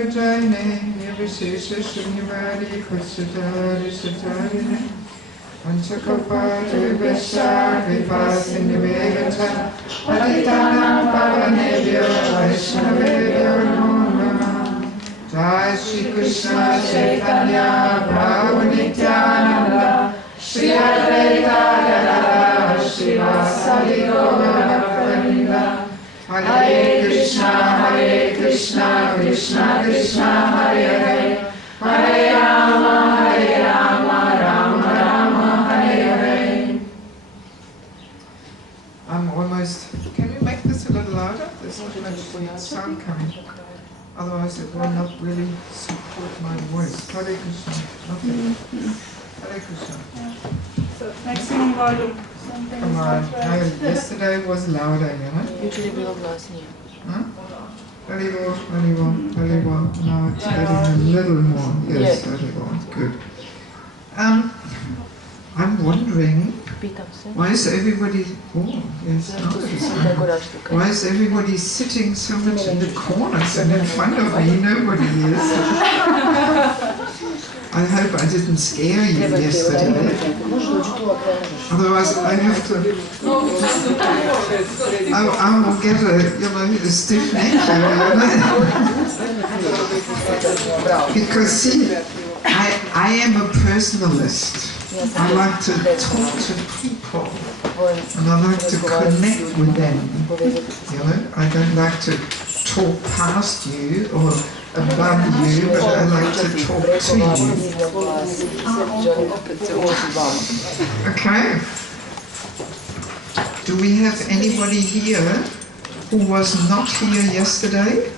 Vajayne, Nirvishesha Shunyavadi Kushatari Shatari Panchakopati Vesha Vipasinivegata Aditana Pavanebhyo Vaishnavebhyo Namo Namah. Jai Shri Krishna Chaitanya Prabhu Nityananda Shri Advaita Gadadhara Srivasadi Gaura Bhakta Hare Krishna, Krishna Krishna, Hare Hare, Hare Rama, Rama Rama, Hare Hare. I'm almost. Can we make this a little louder? There's not much sound coming. Otherwise, it will not really support my voice. Hare Krishna. Okay. Hare Krishna. So, maximum volume. Come on. No, yesterday was louder, you know? Usually было гласнее. Huh? Very well. Now it's getting a little more. Yes, very well. Good. I'm wondering, why is everybody... Oh, yes, why is everybody sitting so much in the corners and in front of me? Nobody is. I hope I didn't scare you yesterday. Otherwise I have to... I will get a stiff neck, Because see, I am a personalist. I like to talk to people. And I like to connect with them. I don't like to talk past you or above you, but I like to talk to you. Okay. Do we have anybody here who was not here yesterday?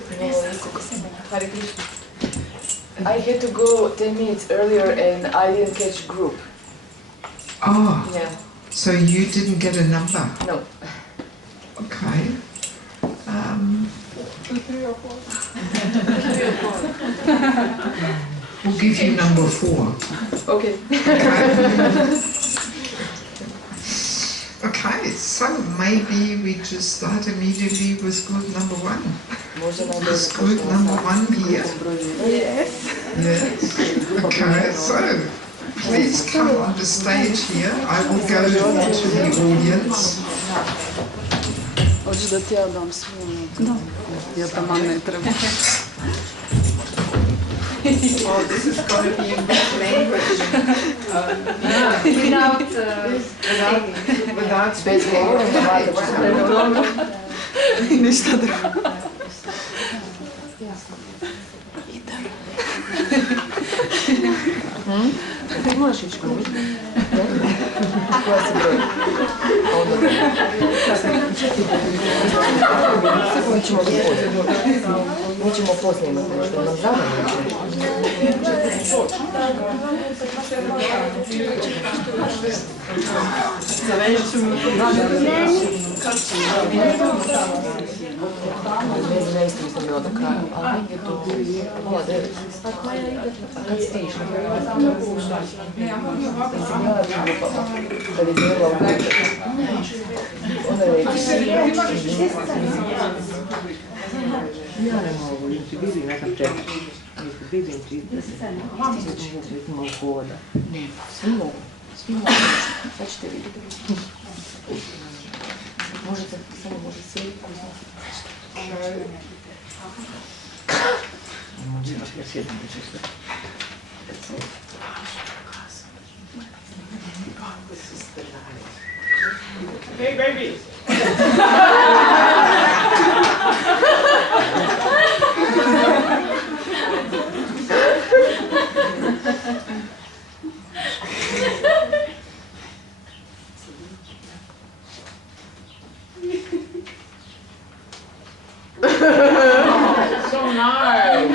I had to go 10 minutes earlier and I didn't catch group. Oh. Yeah. So you didn't get a number? No. Okay. 2, 3 or 4. We'll give you number 4. Okay. Okay, so maybe we just start immediately with group number 1. Is group number 1 here? Yes. Yes. Okay, so please come on the stage here. I will go into the audience. Hoćeš da ti ja dam svoju notu? Da. Ja tamo ne treba. Oh, this is going to be in which language? Without speaking. Ništa drugo. Ti možeš ići glumiti? Koja si broj? Mi ćemo poslije imati nešto, nam zabavno ne isto nisam bila do kraja, ali negdje do 0:09. A kad si ti išla? Kad je bila u kuće. Onda je ja ne mogu, ti vidim, ja sam čekala. Vidim ti, da se mogu voda. Ne, svi mogu. Sad ćete vidjeti. Možete, samo može sjediti. Možete ja sjedim da ćeš sve. Hey, baby! So nice!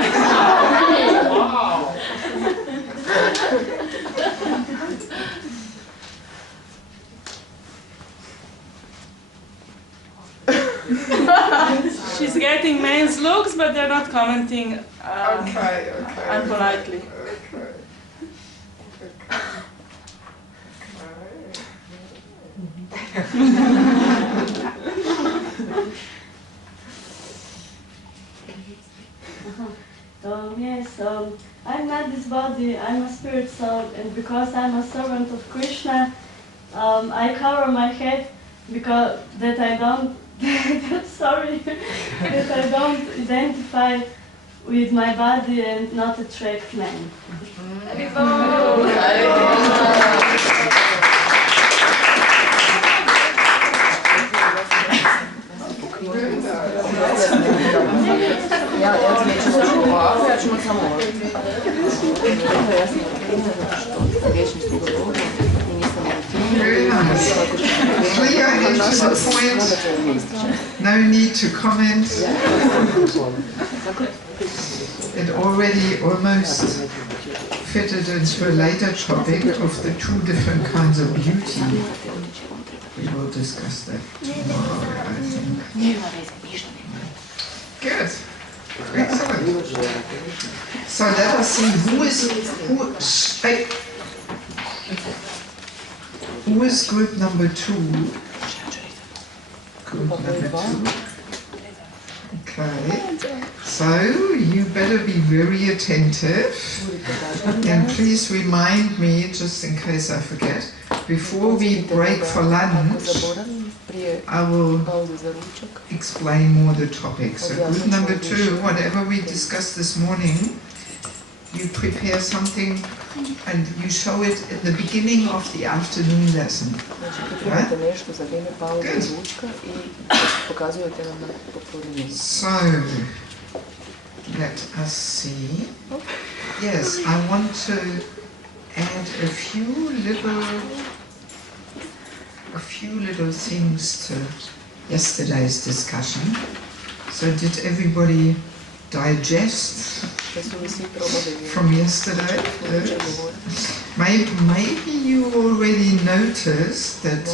Wow! She's getting men's looks, but they're not commenting Okay. unpolitely. To Yes, I'm not this body, I'm a spirit soul, and because I'm a servant of Krishna, I cover my head because that I don't, sorry, that I don't identify with my body and not attract men. Very nice. Clear and to the point. No need to comment. It already almost fitted into a later topic of the two different kinds of beauty. We will discuss that tomorrow, I think. Good. Excellent. So let us see who is group number 2? Group number 2. Okay. So you better be very attentive, and please remind me, just in case I forget, before we break for lunch, I will explain more the topic. So group number 2, whatever we discussed this morning, you prepare something and you show it in the beginning of the afternoon lesson. Right? Good. So, let us see. Yes, I want to add a few little things to yesterday's discussion. So did everybody digest from yesterday? Maybe you already noticed that,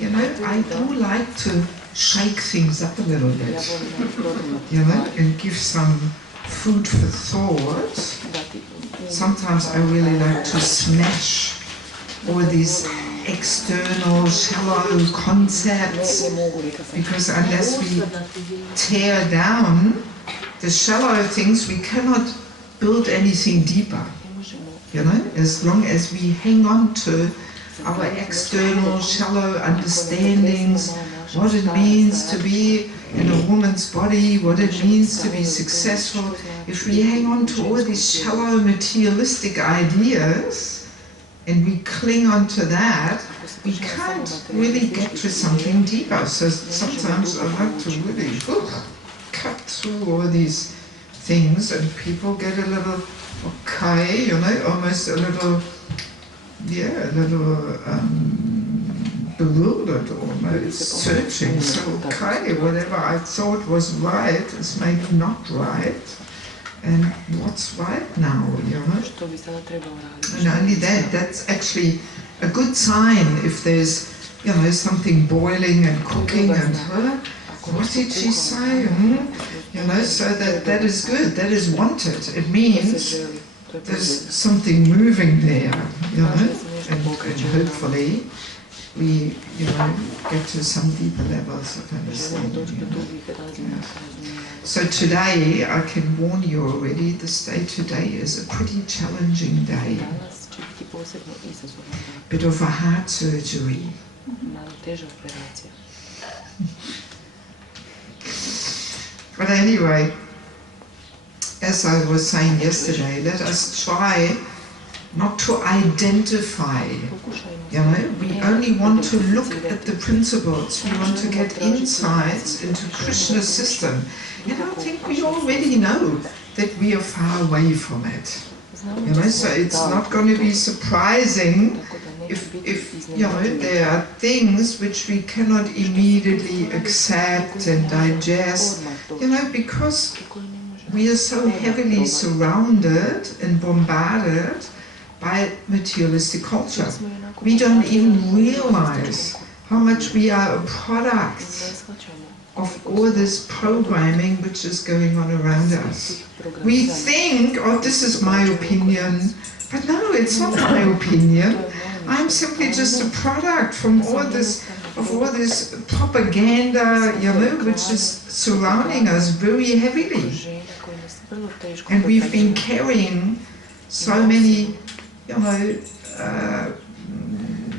you know, I do like to shake things up a little bit, you know, and give some food for thought. Sometimes I really like to smash all these external, shallow concepts, because unless we tear down the shallow things, we cannot build anything deeper. You know, as long as we hang on to our external, shallow understandings, what it means to be in a woman's body, what it means to be successful, if we hang on to all these shallow materialistic ideas and we cling on to that, we can't really get to something deeper. So sometimes I like to really cut through all these things, and people get a little, okay, you know, almost a little, yeah, a little bewildered almost, searching. So, okay, whatever I thought was right is maybe not right. And what's right now, you know? And only that's actually a good sign if there's, you know, something boiling and cooking and, what did she say? You know, so that is good, that is wanted. It means there's something moving there, you know, and hopefully we, you know, get to some deeper levels of understanding. You know? Yeah. So today, I can warn you already, this day today is a pretty challenging day. Bit of a heart surgery. But anyway, as I was saying yesterday, let us try not to identify, you know, we only want to look at the principles, we want to get insights into Krishna's system. And I think we already know that we are far away from it. You know, so it's not going to be surprising if you know, there are things which we cannot immediately accept and digest, you know, because we are so heavily surrounded and bombarded by materialistic culture. We don't even realize how much we are a product of all this programming which is going on around us. We think, oh, this is my opinion, but no, it's not my opinion. I'm simply just a product from all this propaganda, you know, which is surrounding us very heavily. And we've been carrying so many, you know,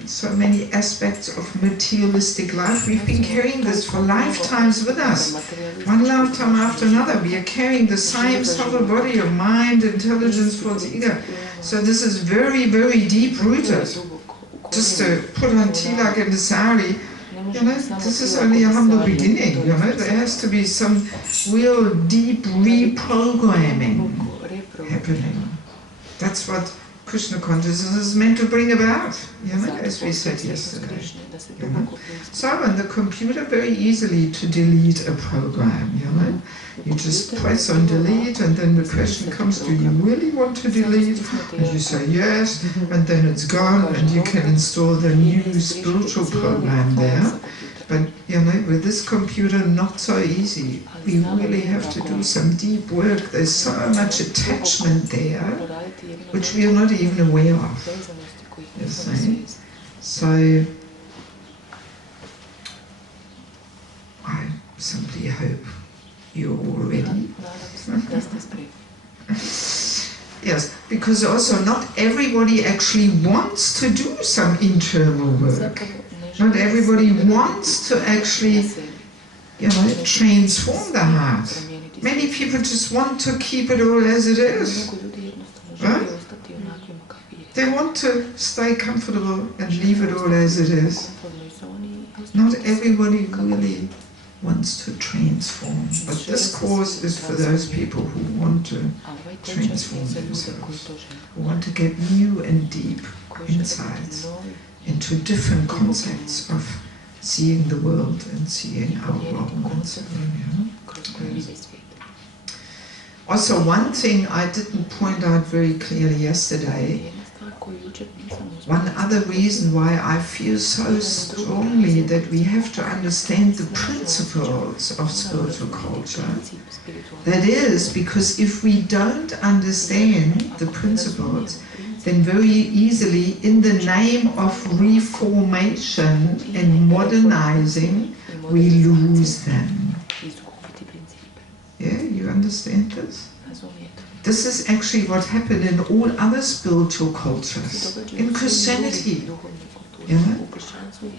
so many aspects of materialistic life. We've been carrying this for lifetimes with us. One lifetime after another, we are carrying the same subtle body of mind, intelligence, thoughts, ego. So this is very, very deep-rooted. Just to put on tilak and the sari, you know, this is only a humble beginning, you know. There has to be some real deep reprogramming happening. That's what Krishna consciousness is meant to bring about, you know, as we said yesterday. You know? So on the computer, very easily to delete a program, you know. You just press on delete and then the question comes, do you really want to delete? And you say yes, and then it's gone and you can install the new spiritual program there. But, you know, with this computer, not so easy. We really have to do some deep work. There's so much attachment there, which we are not even aware of. You see? So, I simply hope you're all ready. Yes, because also not everybody actually wants to do some internal work. Not everybody wants to actually, you know, transform the heart. Many people just want to keep it all as it is. Right? They want to stay comfortable and leave it all as it is. Not everybody really wants to transform. But this course is for those people who want to transform themselves, who want to get new and deep insights into different concepts of seeing the world and seeing our role and so on. Yes. Also, one thing I didn't point out very clearly yesterday, one other reason why I feel so strongly that we have to understand the principles of spiritual culture, that is because if we don't understand the principles, then very easily, in the name of reformation and modernizing, we lose them. Yeah, you understand this? This is actually what happened in all other spiritual cultures. In Christianity, you know?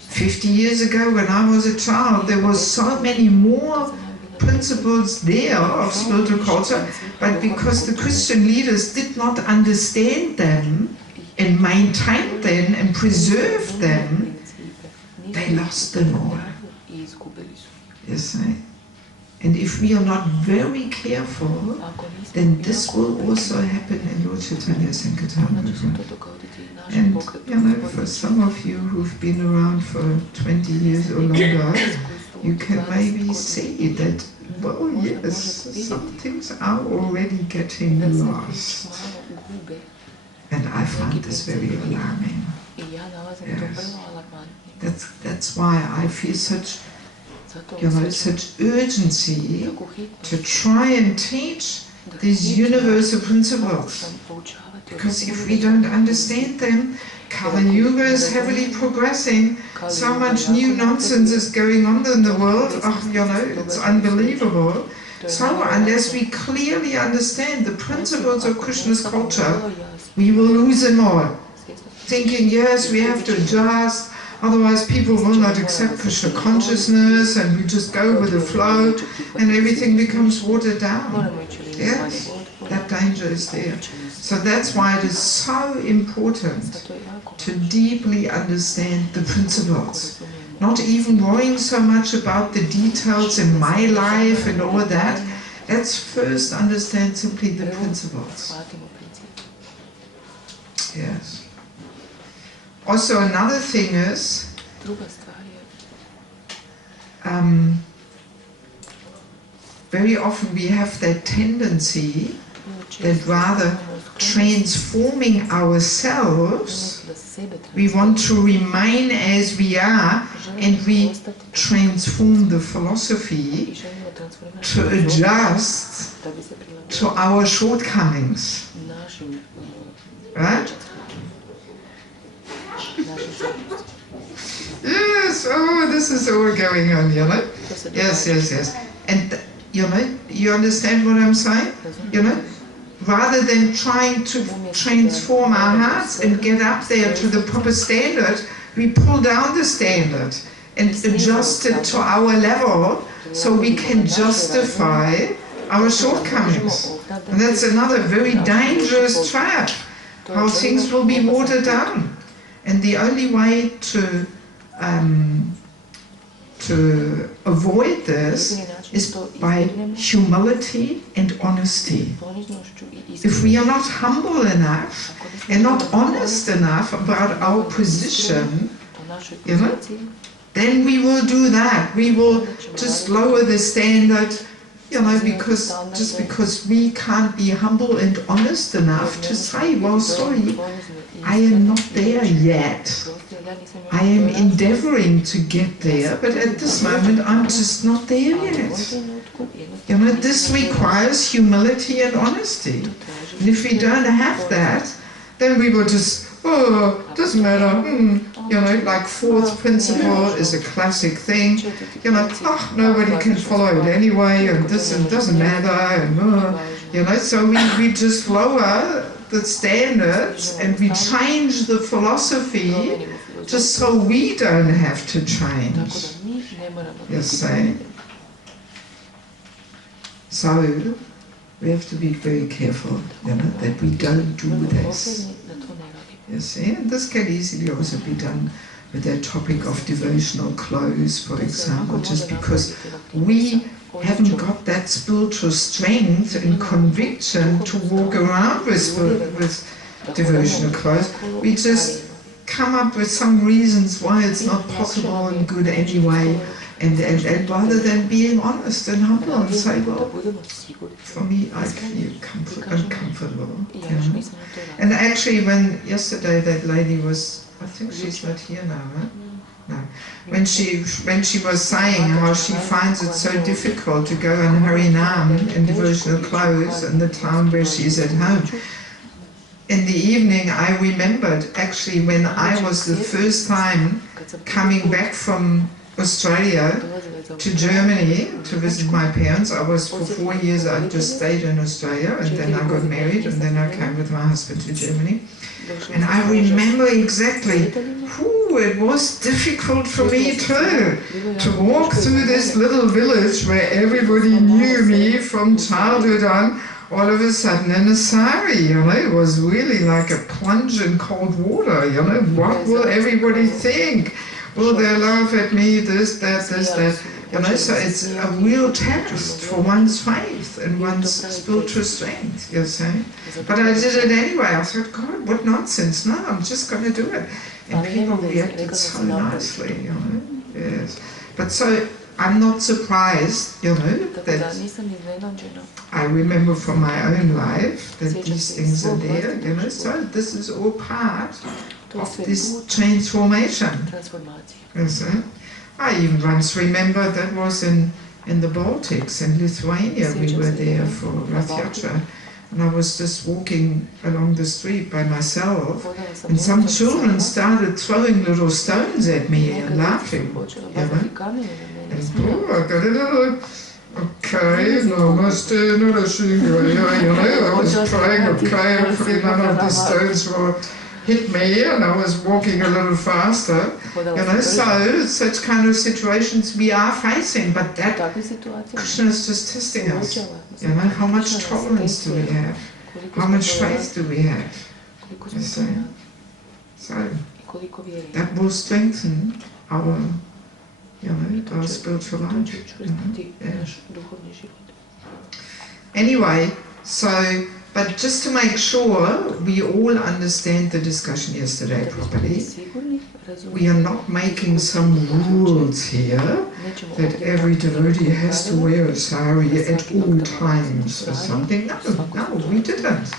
50 years ago when I was a child, there were so many more principles there of spiritual culture, but because the Christian leaders did not understand them and maintain them and preserve them, they lost them all. You see? And if we are not very careful, then this will also happen in Lord Chaitanya Sankirtan movement. And, you know, for some of you who've been around for 20 years or longer, you can maybe see that, well, yes, some things are already getting lost. And I find this very alarming. Yes. That's why I feel such, you know, such urgency to try and teach these universal principles. Because if we don't understand them, Kali Yuga is heavily progressing, so much new nonsense is going on in the world, you know, it's unbelievable. So unless we clearly understand the principles of Krishna's culture, we will lose them all. Thinking, yes, we have to adjust, otherwise people will not accept Krishna consciousness, and we just go with the flow, and everything becomes watered down. Yes, that danger is there. So that's why it is so important to deeply understand the principles. Not even worrying so much about the details in my life and all that. Let's first understand simply the principles. Yes. Also another thing is, very often we have that tendency that rather transforming ourselves, we want to remain as we are, and we transform the philosophy to adjust to our shortcomings. Right? Yes, oh, this is all going on, you know? Yes, yes, yes. And you know, you understand what I'm saying? You know, rather than trying to transform our hearts and get up there to the proper standard, we pull down the standard and adjust it to our level so we can justify our shortcomings. And that's another very dangerous trap, how things will be watered down. And the only way to avoid this is by humility and honesty. If we are not humble enough and not honest enough about our position, you know, then we will do that. We will just lower the standard, you know, because we can't be humble and honest enough to say, well, sorry, I am not there yet. I am endeavoring to get there, but at this moment I'm just not there yet. You know, this requires humility and honesty. And if we don't have that, then we will just, oh, doesn't matter. You know, like fourth principle is a classic thing. You know, oh, nobody can follow it anyway, and this and doesn't matter, and you know, so we just lower the standards and we change the philosophy just so we don't have to change. You see? So we have to be very careful, you know, that we don't do this. You see? And this can easily also be done with that topic of devotional clothes, for example, just because we haven't got that spiritual strength and conviction to walk around with devotional clothes. We just come up with some reasons why it's not possible and good anyway, and rather than being honest and humble and say, well, for me, I feel uncomfortable. You know? And actually, when yesterday that lady was, I think she's not here now, right? No. When she was saying how she finds it so difficult to go on Harinam in devotional clothes in the town where she's at home, in the evening I remembered actually when I was the first time coming back from Australia to Germany to visit my parents. I was for 4 years, I just stayed in Australia, and then I got married, and then I came with my husband to Germany. And I remember exactly, it was difficult for me too, to walk through this little village where everybody knew me from childhood on, all of a sudden in a sari, you know. It was really like a plunge in cold water, you know. What will everybody think? Will they laugh at me, this, that, you know. So it's a real test for one's faith and one's spiritual strength, you see. But I did it anyway. I thought, God, what nonsense. No, I'm just going to do it. And people reacted so nicely, you know. Yes. But so I'm not surprised, you know, that I remember from my own life that these things are there, you know. So this is all part of this transformation. You see? I even once remember that was in the Baltics, in Lithuania. We were there for Rath Yatra, and I was just walking along the street by myself, and some children started throwing little stones at me and laughing, you know. And I got a little, okay, namaste, you know, I was trying, okay, hopefully none of the stones will hit me, and I was walking a little faster, you know. So such kind of situations we are facing, but that Krishna is just testing us, you know. How much tolerance do we have? How much faith do we have? You see? So that will strengthen our, you know, our spiritual life. You know? Yeah. Anyway, so, but just to make sure we all understand the discussion yesterday properly, we are not making some rules here that every devotee has to wear a sari at all times or something. No, we didn't.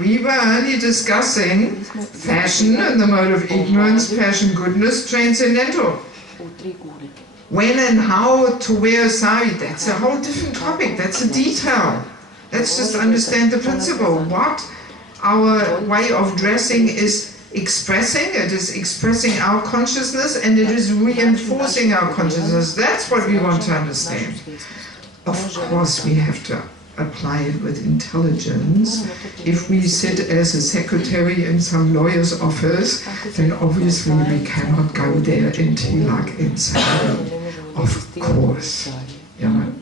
We were only discussing fashion and the mode of ignorance, passion, goodness, transcendental. When and how to wear a sari, that's a whole different topic, that's a detail. Let's just understand the principle. What our way of dressing is expressing, it is expressing our consciousness, and it is reinforcing our consciousness. That's what we want to understand. Of course we have to apply it with intelligence. If we sit as a secretary in some lawyer's office, then obviously we cannot go there and tilak inside. Of course, you know,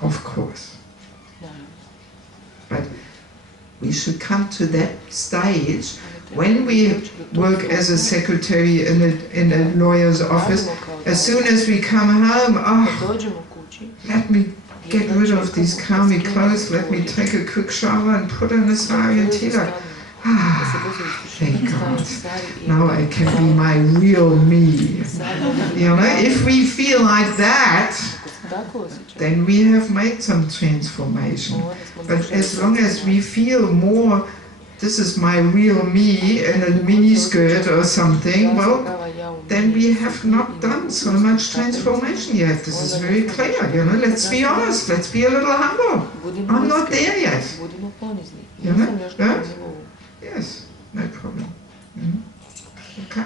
of course. But we should come to that stage when we work as a secretary in a lawyer's office. As soon as we come home, oh, let me get rid of these kami clothes, let me take a quick shower and put on a sari and tilak. Ah, thank God. Now I can be my real me. You know, if we feel like that, then we have made some transformation. But as long as we feel more, this is my real me in a miniskirt or something, well, then we have not done so much transformation yet. This is very clear, you know, let's be honest, let's be a little humble. I'm not there yet. You know? Yes? Yes, no problem. Okay.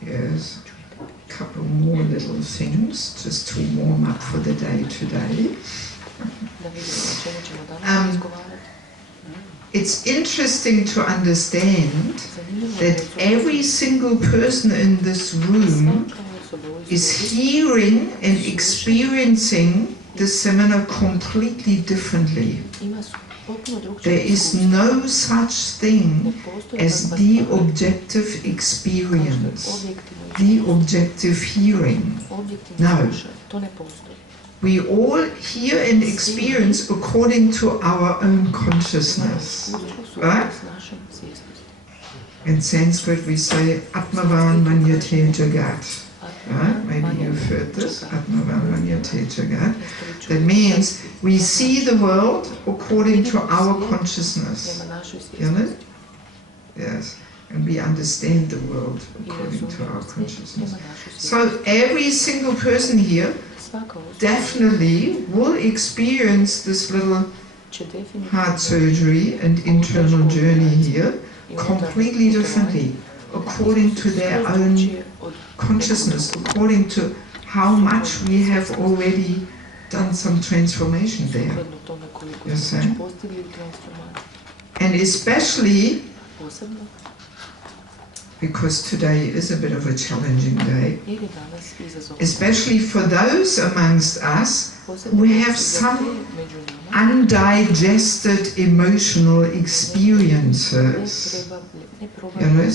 Here's a couple more little things just to warm up for the day today. It's interesting to understand that every single person in this room is hearing and experiencing the seminar completely differently. There is no such thing as the objective experience, the objective hearing. No. We all hear and experience according to our own consciousness. Right? In Sanskrit we say Atmavan Manyate Jagat. Right? Maybe you've heard this, Atmavan Manyate Jagat. That means we see the world according to our consciousness. You know? Yes. And we understand the world according to our consciousness. So every single person here definitely will experience this little heart surgery and internal journey here completely differently, according to their own consciousness, according to how much we have already done some transformation there. You see? And especially because today is a bit of a challenging day, especially for those amongst us who have some undigested emotional experiences, you know,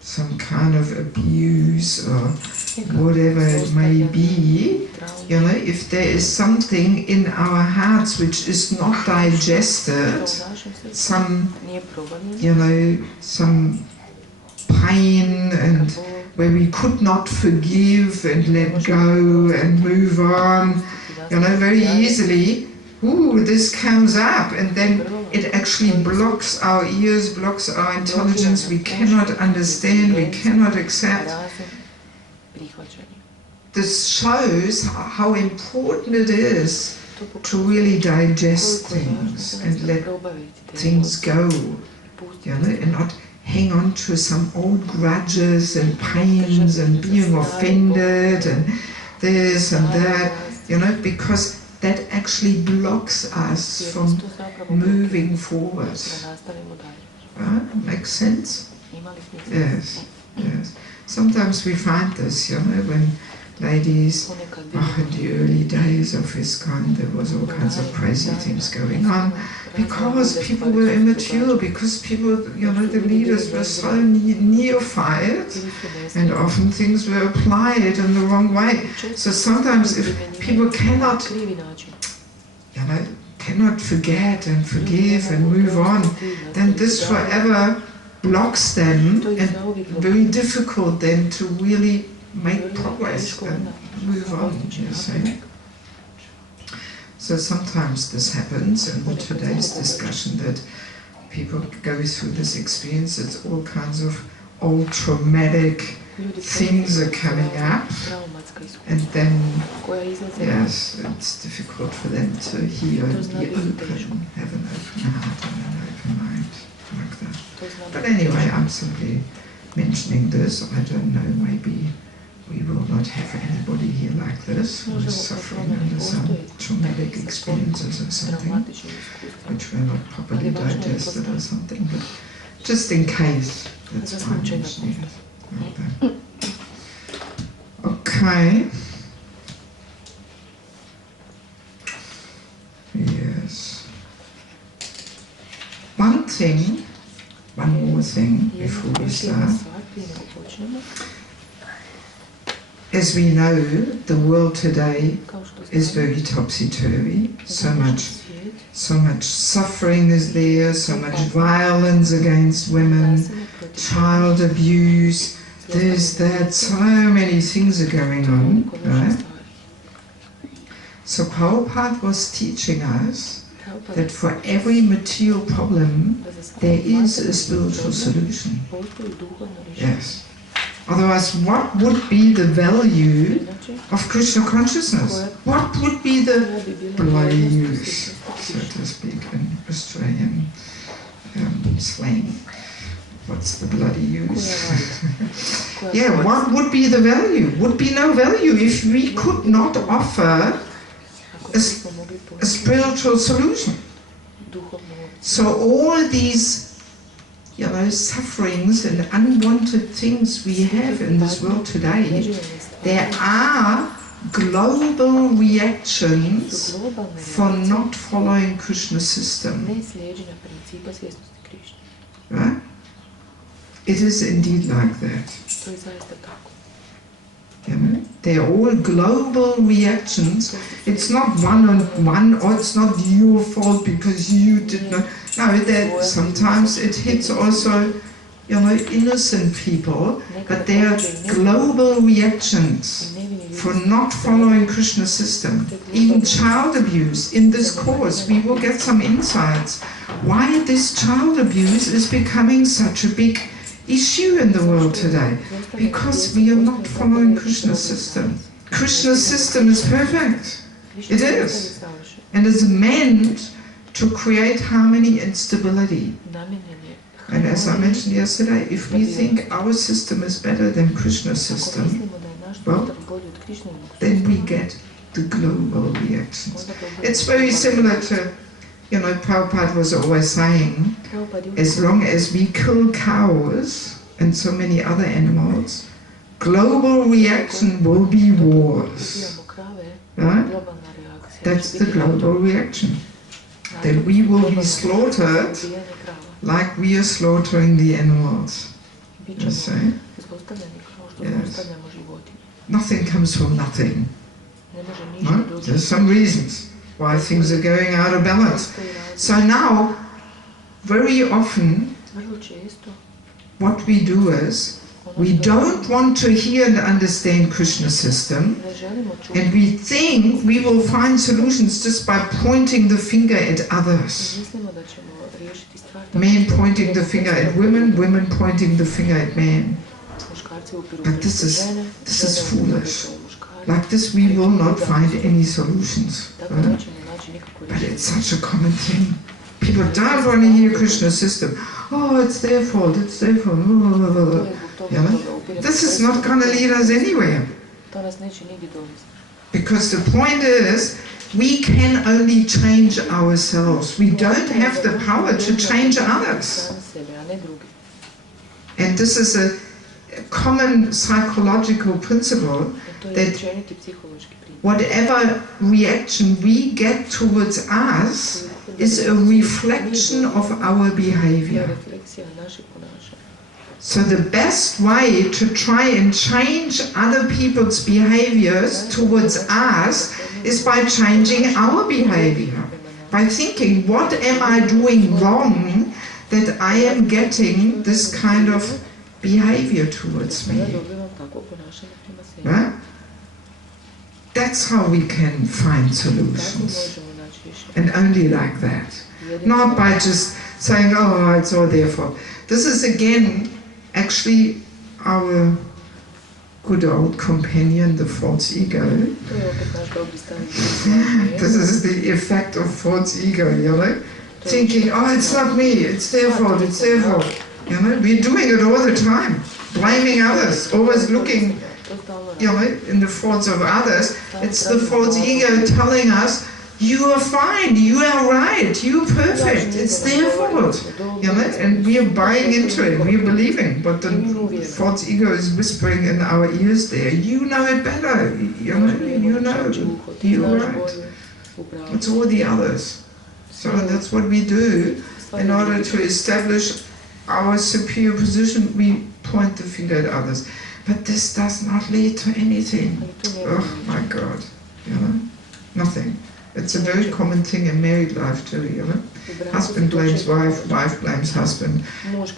some kind of abuse or whatever it may be. You know, if there is something in our hearts which is not digested, some, you know, some pain, and where we could not forgive and let go and move on, you know, very easily, this comes up, and then it actually blocks our ears, blocks our intelligence. We cannot understand, we cannot accept. This shows how important it is to really digest things and let things go, you know, and not hang on to some old grudges and pains and being offended and this and that, you know, because that actually blocks us from moving forward. Makes sense? Yes, yes. Sometimes we find this, you know, when ladies, in the early days of ISKCON, there was all kinds of crazy things going on, because people were immature, because people, you know, the leaders were so neophyte, and often things were applied in the wrong way. So sometimes if people cannot, you know, cannot forget and forgive and move on, then this forever blocks them, and very difficult then to really make progress and move on, you see. So sometimes this happens in today's discussion, that people go through this experience, it's all kinds of old traumatic things are coming up, and then, yes, it's difficult for them to hear and be open, have an open heart and an open mind, like that. But anyway, I'm simply mentioning this. I don't know, maybe we will not have anybody here like this, who is suffering under some traumatic experiences or something, which were not properly digested or something, but just in case, that's why I'm mentioning it. Okay. Yes. One more thing before we start. As we know, the world today is very topsy-turvy. So much suffering is there, so much violence against women, child abuse, there's that, so many things are going on, right? So Prabhupada was teaching us that for every material problem, there is a spiritual solution. Yes. Otherwise, what would be the value of Krishna consciousness? What would be the bloody use, so to speak, in Australian slang? What's the bloody use? Yeah, what would be the value? Would be no value if we could not offer a spiritual solution. So all these sufferings and unwanted things we have in this world today, there are global reactions for not following Krishna's system. Right? It is indeed like that. They are all global reactions. It's not one-on-one, or it's not your fault because you did not. No, that sometimes it hits also, innocent people, but they are global reactions for not following Krishna's system. Even child abuse. In this course, we will get some insights why this child abuse is becoming such a big issue in the world today, because we are not following Krishna's system. Krishna's system is perfect. It is. And is meant to create harmony and stability. And as I mentioned yesterday, if we think our system is better than Krishna's system, well, then we get the global reactions. It's very similar to, Prabhupada was always saying, as long as we kill cows and so many other animals, global reaction will be wars. Right? That's the global reaction. That we will be slaughtered like we are slaughtering the animals. You see? Yes. Nothing comes from nothing. No? There's some reasons why things are going out of balance. So now, very often, what we do is, we don't want to hear and understand Krishna's system, and we think we will find solutions just by pointing the finger at others. Men pointing the finger at women, women pointing the finger at men. But this is foolish. Like this we will not find any solutions. Right? But it's such a common thing. People don't want to hear Krishna's system. Oh, it's their fault, it's their fault. This is not going to lead us anywhere. Because the point is, we can only change ourselves. We don't have the power to change others. And this is a common psychological principle that whatever reaction we get towards us is a reflection of our behavior. So the best way to try and change other people's behaviors towards us is by changing our behavior. By thinking, what am I doing wrong that I am getting this kind of behavior towards me? Right? That's how we can find solutions. And only like that. Not by just saying, oh, it's all their fault. This is again, actually, our good old companion, the false ego. This is the effect of false ego, Thinking, oh, it's not me, it's their fault, it's their fault. We're doing it all the time. blaming others, always looking, in the faults of others. It's the false ego telling us, you are fine, you are right, you are perfect, it's their fault, and we are buying into it, we are believing, but the false ego is whispering in our ears there, you know it better, you know, you're right. It's all the others. So that's what we do. In order to establish our superior position, we point the finger at others. But this does not lead to anything. Oh my God, nothing. It's a very common thing in married life too, Husband blames wife, wife blames husband.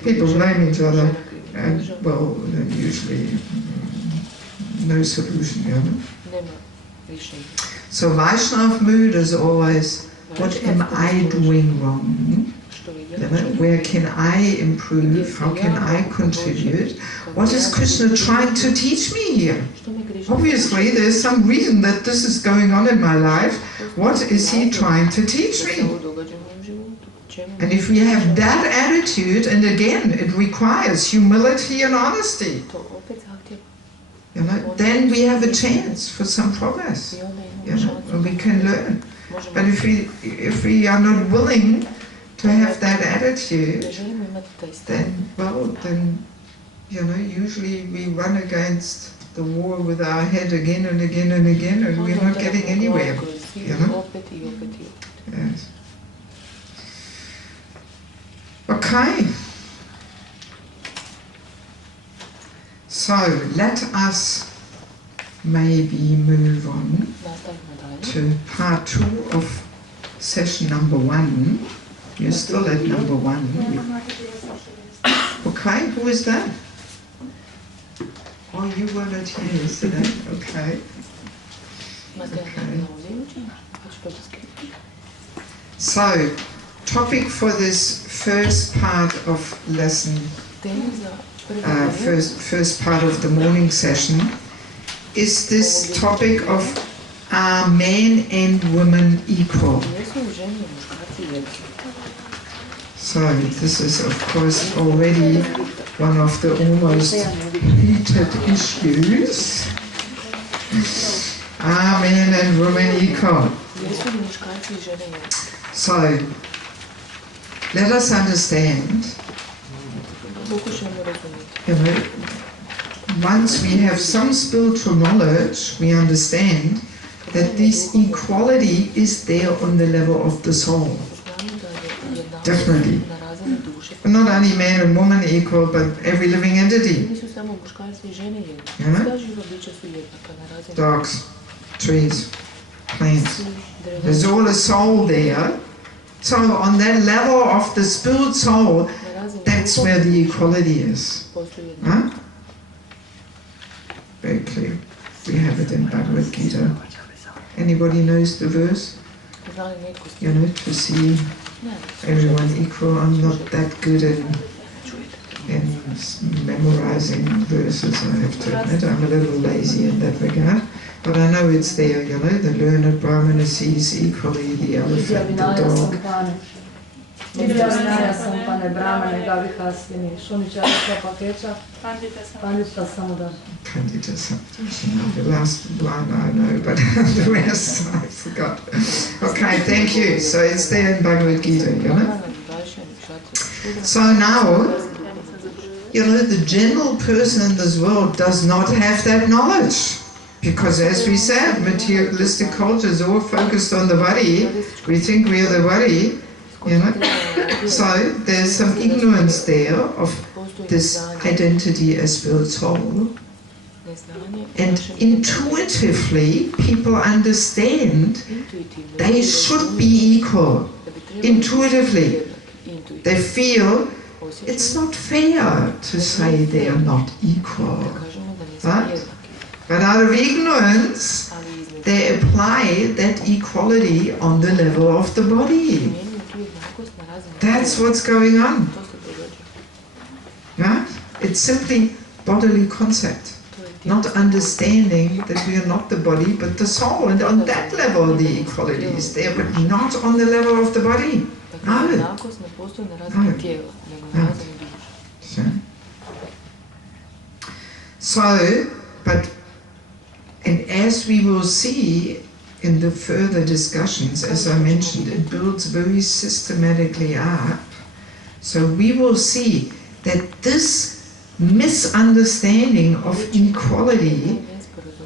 People blame each other, and well, then usually no solution, So Vaishnav mood is always, what am I doing wrong? Where can I improve? How can I contribute? What is Krishna trying to teach me here? Obviously, there's some reason that this is going on in my life. What is he trying to teach me? And if we have that attitude, and again, it requires humility and honesty, then we have a chance for some progress. And we can learn. But if we are not willing to have that attitude, then usually we run against the war with our head again and again and again, and we're not getting anywhere. Yes. Okay. So let us maybe move on to part 2 of session number 1. You're still at number 1. Okay, who is that? Oh, you were not here yesterday. Okay. So, topic for this first part of lesson, first part of the morning session, is this topic of are men and women equal? So this is of course already one of the almost heated issues. Are men and women equal? So let us understand, once we have some spiritual knowledge, we understand that this equality is there on the level of the soul. Definitely. Not only man and woman equal, but every living entity. Dogs, trees, plants. There's all a soul there. So on that level of the spirit soul, that's where the equality is. Huh? Very clear. We have it in Bhagavad Gita. Anybody knows the verse? To see everyone equal. I'm not that good in memorizing verses, I have to admit. I'm a little lazy in that regard. But I know it's there, the learned Brahmana sees equally the elephant, the dog. Pandita, the last line I know, but the rest I forgot. Okay, thank you. So it's there in Bhagavad Gita, So now, the general person in this world does not have that knowledge. Because as we said, materialistic culture is all focused on the body. We think we are the body, So there's some ignorance there of this identity as spirit soul. And intuitively, people understand they should be equal. Intuitively. They feel it's not fair to say they are not equal. Right? But out of ignorance, they apply that equality on the level of the body. That's what's going on. Yeah? It's simply bodily concept. Not understanding that we are not the body, but the soul. And on that level, the equality is there, but not on the level of the body. No. No. So. So, and as we will see in the further discussions, as I mentioned, it builds very systematically up. So we will see that this misunderstanding of equality,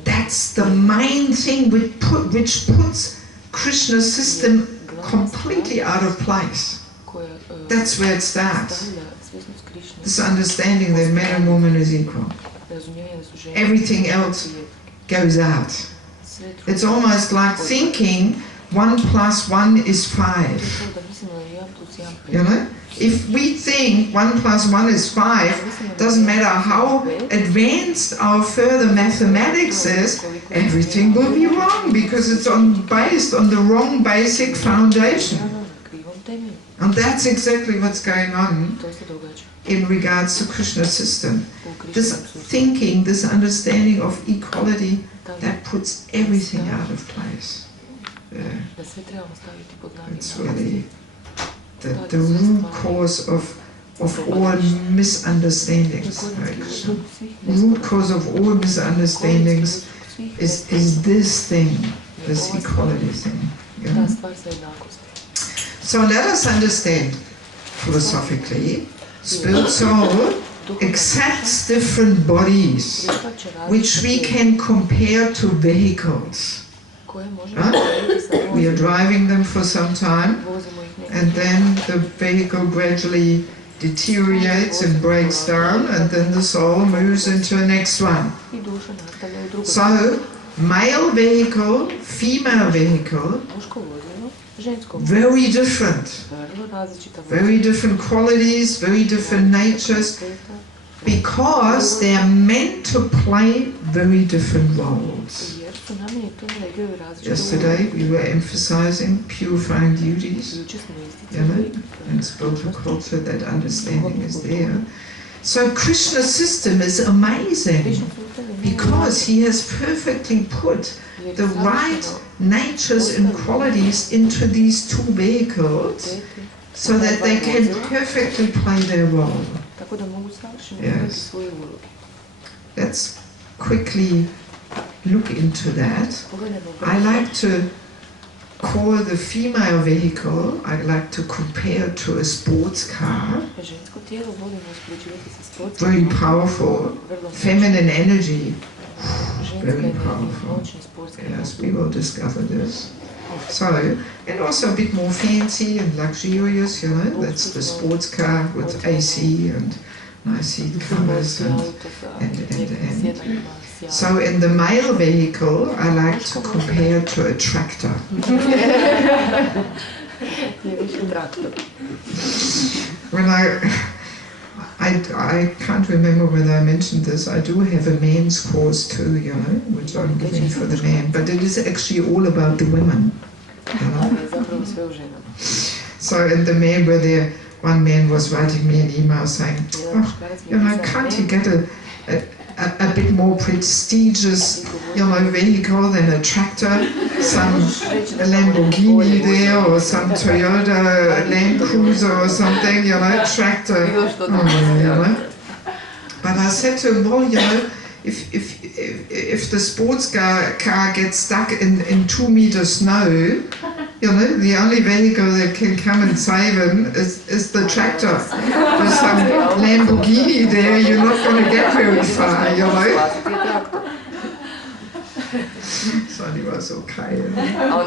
that's the main thing which puts Krishna's system completely out of place. That's where it starts. This understanding that man and woman is equal. Everything else goes out. It's almost like thinking 1 + 1 is 5. You know? If we think 1 + 1 is 5, doesn't matter how advanced our further mathematics is, everything will be wrong because it's based on the wrong basic foundation. And that's exactly what's going on in regards to Krishna's system. This thinking, this understanding of equality, that puts everything out of place. Yeah. It's really the root cause of all misunderstandings. The root cause of all misunderstandings is this thing, this equality thing. You know? So let us understand philosophically, spirit soul accepts different bodies which we can compare to vehicles. We are driving them for some time, and then the vehicle gradually deteriorates and breaks down, and then the soul moves into the next one. So, male vehicle, female vehicle, very different. Very different qualities, very different natures, because they are meant to play very different roles. Yesterday we were emphasizing purifying duties, you know, in spiritual culture that understanding is there. So Krishna's system is amazing because he has perfectly put the right natures and qualities into these two vehicles so that they can perfectly play their role. Yes. Let's quickly look into that. I like to call the female vehicle, I like to compare to a sports car. Very powerful, feminine energy, very powerful. Yes, we will discover this. So, and also a bit more fancy and luxurious, you know, that's the sports car with AC and nice seat covers and. So in the male vehicle, I like to compare to a tractor. When I can't remember whether I mentioned this, I do have a men's course too, you know, which I'm giving for the men, but it is actually all about the women, you know. So in the men were there, one man was writing me an email saying, oh, you know, can't you get a bit more prestigious, you know, vehicle than a tractor, some Lamborghini there, or some Toyota Land Cruiser or something, you know, tractor, you know. But I said to him, well, you know, if the sports car gets stuck in 2 meters snow, you know, the only vehicle that can come and save him is the tractor. With some Lamborghini there, you're not going to get very far, you know. So he was okay. You know?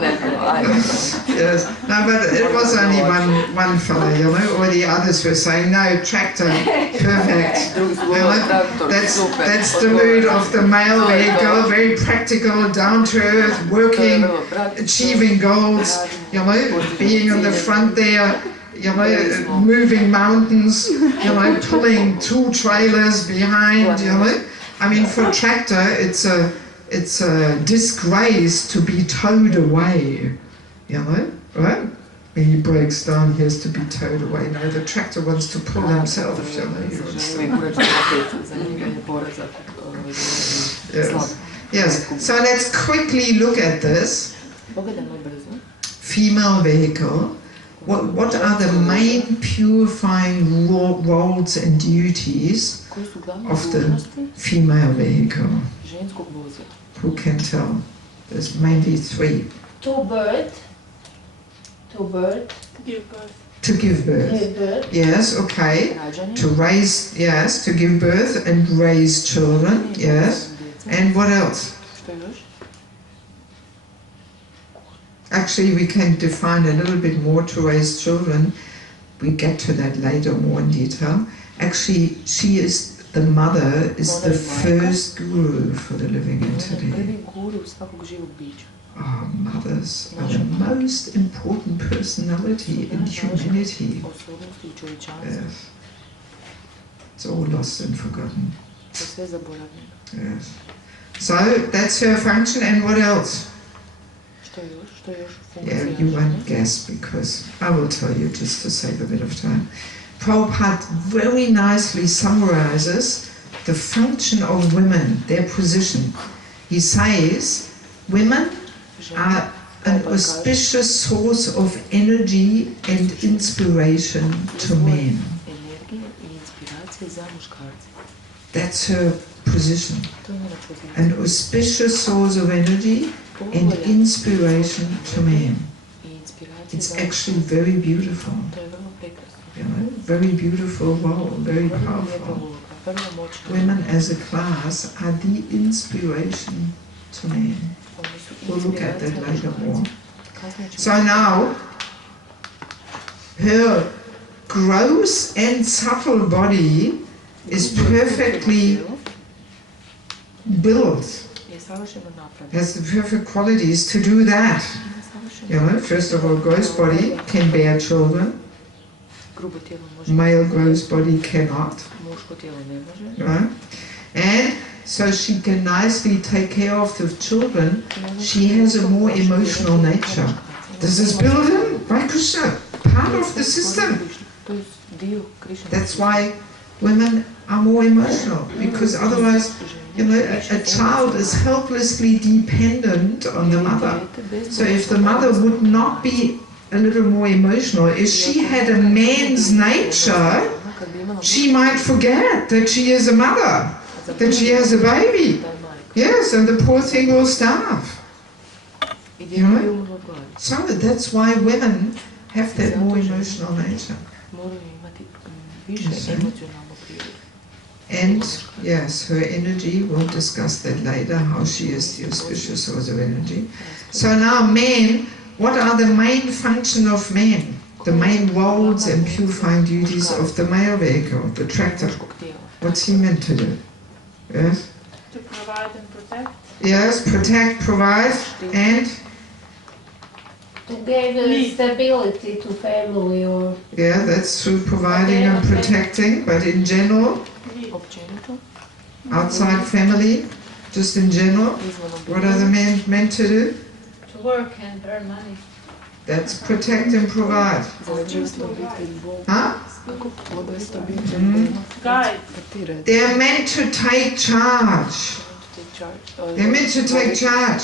Yes, no, but it was only one fellow, you know. All the others were saying, no, tractor, perfect. You know? That's the mood of the male vehicle, very practical, down to earth, working, achieving goals, you know, being in the front there, you know, moving mountains, you know, pulling 2 trailers behind, you know. I mean, for a tractor, it's a disgrace to be towed away, you know, right? When he breaks down, he has to be towed away. No, the tractor wants to pull himself, you know. Yes. Yes, so let's quickly look at this. Female vehicle. what are the main purifying roles and duties of the female vehicle? Who can tell? There's mainly three. To birth. Give birth. To give birth. Give birth. Yes, okay. To raise, yes, to give birth and raise children, yes. And what else? Actually, we can define a little bit more to raise children. We get to that later more in detail. Actually, she is, the mother is the first guru for the living entity. Our mothers are the most important personality in humanity. Yes. It's all lost and forgotten. Yes. So that's her function, and what else? Yeah, you won't guess because I will tell you just to save a bit of time. Prabhupada very nicely summarizes the function of women, their position. He says, women are an auspicious source of energy and inspiration to men. That's her position. An auspicious source of energy and inspiration to men. It's actually very beautiful. You know, very beautiful role, very powerful. Women as a class are the inspiration to men. We'll look at that later more. So now, her gross and subtle body is perfectly built. Has the perfect qualities to do that. You know, first of all, gross body can bear children. Male gross body cannot. Right? And so she can nicely take care of the children. She has a more emotional nature. This is built in by Krishna, part of the system. That's why women are more emotional, because otherwise, you know, a child is helplessly dependent on the mother. So if the mother would not be a little more emotional, if she had a man's nature, she might forget that she is a mother, that she has a baby. Yes, and the poor thing will starve. You know? So that's why women have that more emotional nature. And yes, her energy, we'll discuss that later, how she is the auspicious source of energy. So now men, what are the main function of men? The main roles and purifying duties of the male vehicle, the tractor. What's he meant to do? Yes? To provide and protect. Yes, protect, provide, and? To give stability to family or... Yeah, that's through providing and protecting, but in general? Outside family, just in general, what are the men meant to do? To work and earn money. That's protect and provide. Huh? Guide. They're meant to take charge. They're meant to take charge.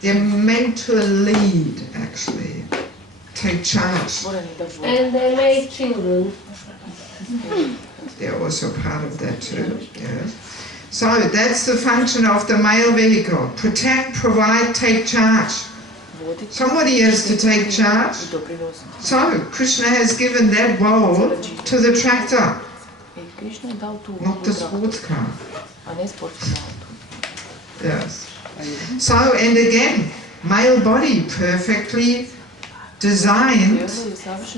They're meant to lead, actually. Take charge. And they make children. They're also part of that too. Yes. So that's the function of the male vehicle. Protect, provide, take charge. Somebody has to take charge. So Krishna has given that role to the tractor, not the sports car. Yes. So, and again, male body perfectly designed,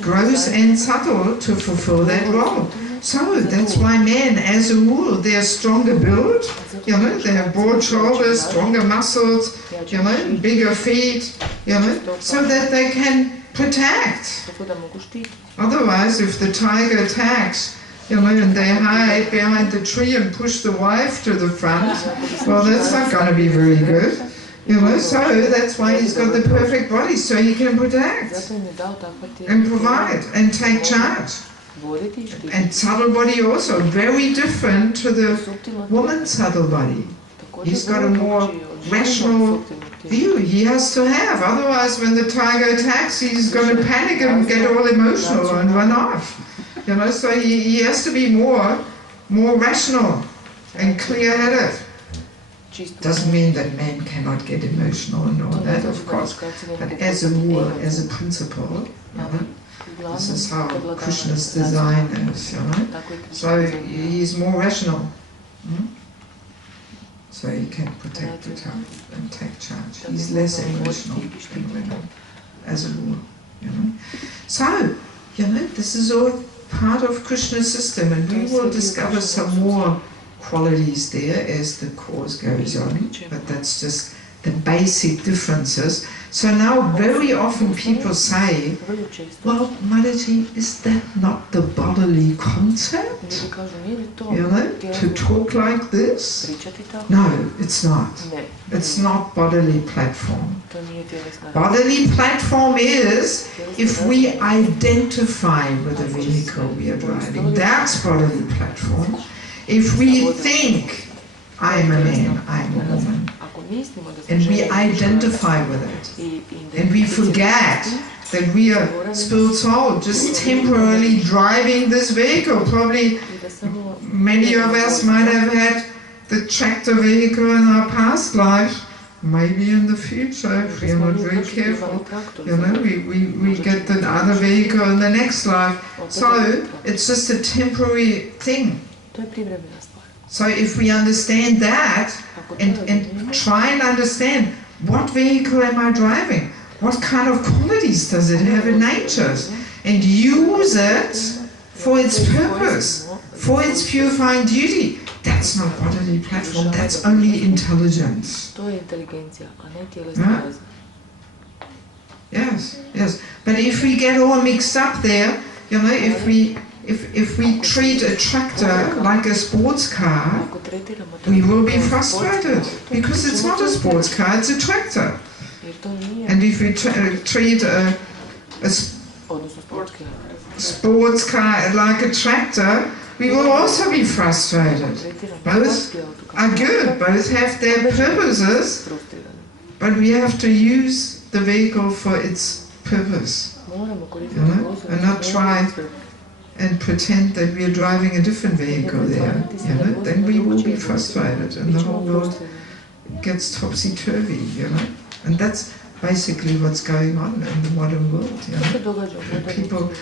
gross and subtle, to fulfill that role. So that's why men, as a rule, they're stronger built, you know, they have broad shoulders, stronger muscles, you know, bigger feet, you know, so that they can protect. Otherwise, if the tiger attacks, you know, and they hide behind the tree and push the wife to the front, well, that's not going to be very good. You know, so that's why he's got the perfect body, so he can protect and provide and take charge. And subtle body also, very different to the woman's subtle body. He's got a more rational He has to have, otherwise when the tiger attacks, he's going to panic and get all emotional and run off. You know, so he has to be more rational and clear-headed. Doesn't mean that men cannot get emotional and all that, of course, but as a rule, as a principle, you know, this is how Krishna's design is, you know. So he's more rational. So he can protect the town and take charge. He's less emotional than women, as a rule, you know. So, you know, this is all part of Krishna's system, and we will discover some more qualities there as the course goes on, but that's just the basic differences. So now very often people say, well, Mataji, is that not the bodily concept? You know, to talk like this? No, it's not. It's not bodily platform. Bodily platform is if we identify with the vehicle we are driving. That's bodily platform. If we think, I'm a man, I'm a woman, and we identify with it, and we forget that we are spirit soul, just temporarily driving this vehicle. Probably many of us might have had the tractor vehicle in our past life, maybe in the future, if we are not very careful. You know, we get the other vehicle in the next life. So it's just a temporary thing. So if we understand that and try and understand, what vehicle am I driving? What kind of qualities does it have in nature? And use it for its purpose, for its purifying duty. That's not bodily platform, that's only intelligence. Yeah? Yes, yes. But if we get all mixed up there, you know, if we treat a tractor like a sports car, we will be frustrated, because it's not a sports car, it's a tractor. And if we treat a sports car like a tractor, we will also be frustrated. Both are good, both have their purposes, but we have to use the vehicle for its purpose, you know, and not try and pretend that we are driving a different vehicle there, you know. Then we will be frustrated and the whole world gets topsy-turvy, you know. And that's basically what's going on in the modern world, you know. People,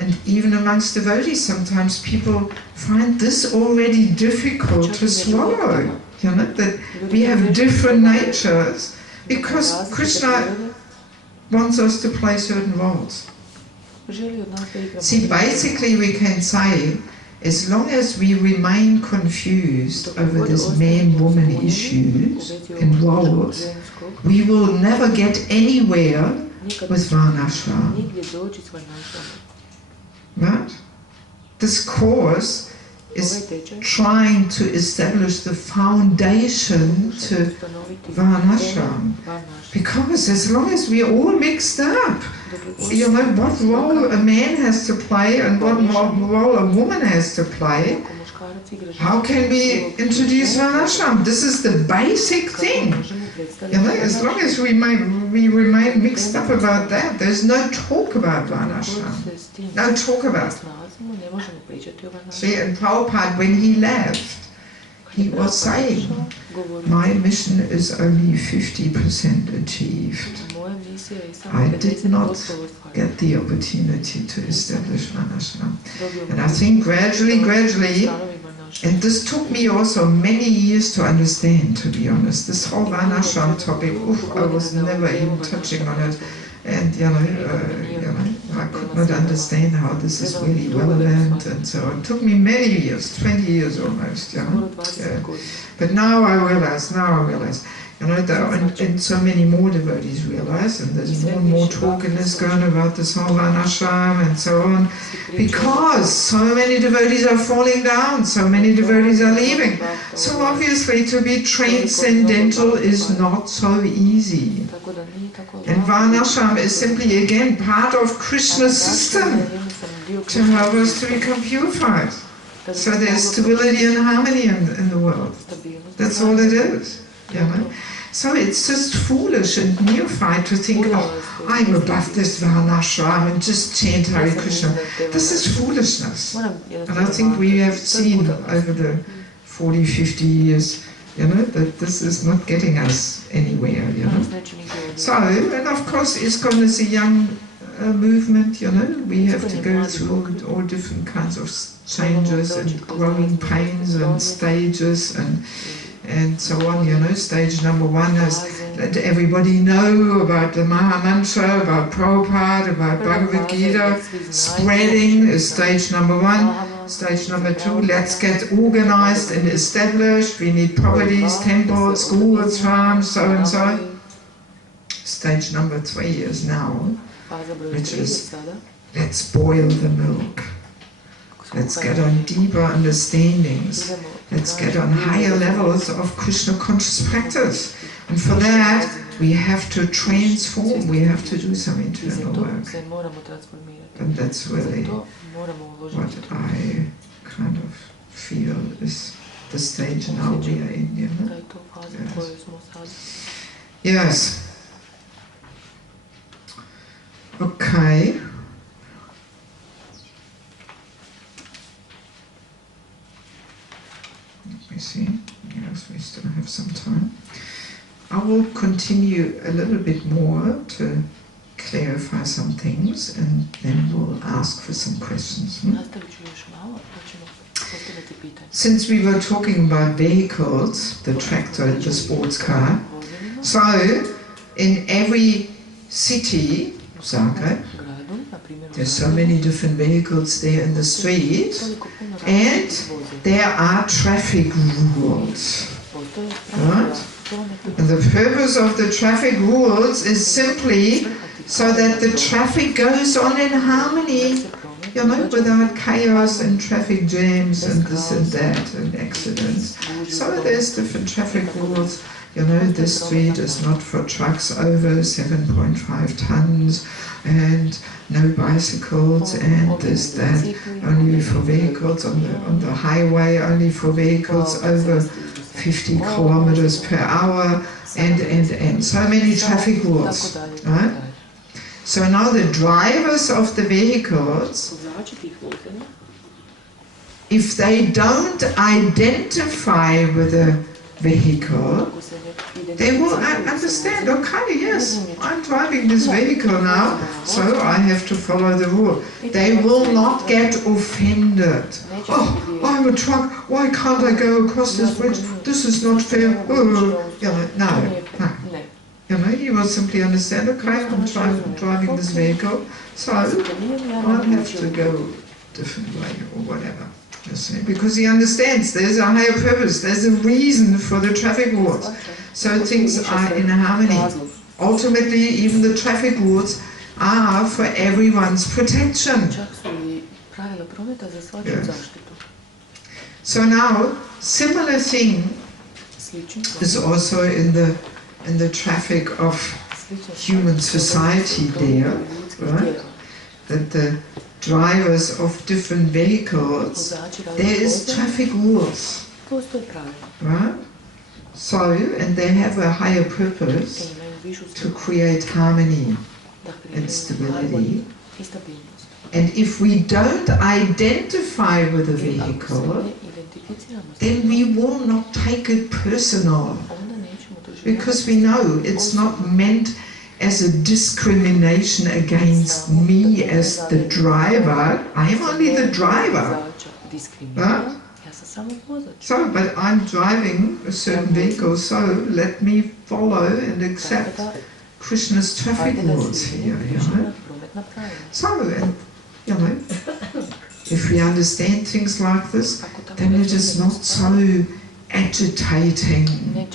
and even amongst devotees, sometimes people find this already difficult to swallow, you know, that we have different natures, because Krishna wants us to play certain roles. See, basically we can say, as long as we remain confused over this man-woman issues and roles, we will never get anywhere with Varnashram. Right? This course is trying to establish the foundation to Varnashram. Because as long as we are all mixed up, you know, what role a man has to play and what role a woman has to play, how can we introduce Varnashram? This is the basic thing. You know, as long as we remain mixed up about that, there's no talk about Varnashram. No talk about it. See, and Prabhupada, when he left, he was saying, my mission is only 50% achieved. I did not get the opportunity to establish Varnashram. And I think gradually, and this took me also many years to understand, to be honest. This whole Varnashram topic, I was never even touching on it. And you know, I could not understand how this is really relevant and so on. It took me many years, 20 years almost, you know. Yeah. But now I realize, you know, and so many more devotees realize, and there's more and more talk in this going about this whole Varnashram and so on, because so many devotees are falling down, so many devotees are leaving. So obviously to be transcendental is not so easy. And Varnashram is simply again part of Krishna's system to help us to become purified. So there's stability and harmony in the world. That's all it is, you know. So it's just foolish and neophyte to think, oh, I'm above this varnashram and just chant Hare Krishna. This is foolishness. And I think we have seen over the 40, 50 years, you know, that this is not getting us anywhere, you know. So, and of course, ISKCON is a young movement, you know. We have to go through all different kinds of changes and growing pains and stages and so on, you know. Stage number 1 is let everybody know about the Maha Mantra, about Prabhupada, about Bhagavad Gita. Spreading is stage number 1. Stage number 2, let's get organized and established. We need properties, temples, schools, farms, so and so. Stage number 3 is now, which is let's boil the milk. Let's get on deeper understandings. Let's get on higher levels of Krishna conscious practice. And for that, we have to transform, we have to do some internal work. And that's really what I kind of feel is the stage now we are in, you know? Yes. Okay. Let me see. Yes, we still have some time. I will continue a little bit more to clarify some things, and then we'll ask for some questions. Since we were talking about vehicles, the tractor and the sports car, so in every city, Zagreb, there's so many different vehicles there in the street, and there are traffic rules, right? And the purpose of the traffic rules is simply so that the traffic goes on in harmony, you know, without chaos and traffic jams and this and that and accidents. So there's different traffic rules. You know, this street is not for trucks over 7.5 tons, and no bicycles, and this, that, only for vehicles on the highway, only for vehicles over 50 kilometers per hour, and so many traffic rules, right? So now the drivers of the vehicles, if they don't identify with the vehicle, they will understand, okay, yes, I'm driving this vehicle now, so I have to follow the rule. They will not get offended. Oh, I'm a truck, why can't I go across this bridge? This is not fair. Oh, you know, no. You know, you will simply understand, okay, I'm driving this vehicle, so I'll have to go a different way or whatever. You see, because he understands there's a higher purpose, there's a reason for the traffic rules. So things are in harmony. Ultimately, even the traffic rules are for everyone's protection. Yes. So now, similar thing is also in the traffic of human society there, right? That the drivers of different vehicles, there is traffic rules, right? So, and they have a higher purpose to create harmony and stability. And if we don't identify with the vehicle, then we will not take it personal, because we know it's not meant as a discrimination against me as the driver. I am only the driver. Huh? So, but I'm driving a certain vehicle, so let me follow and accept Krishna's traffic rules here, you know. So, and, you know, if we understand things like this, then it is not so agitating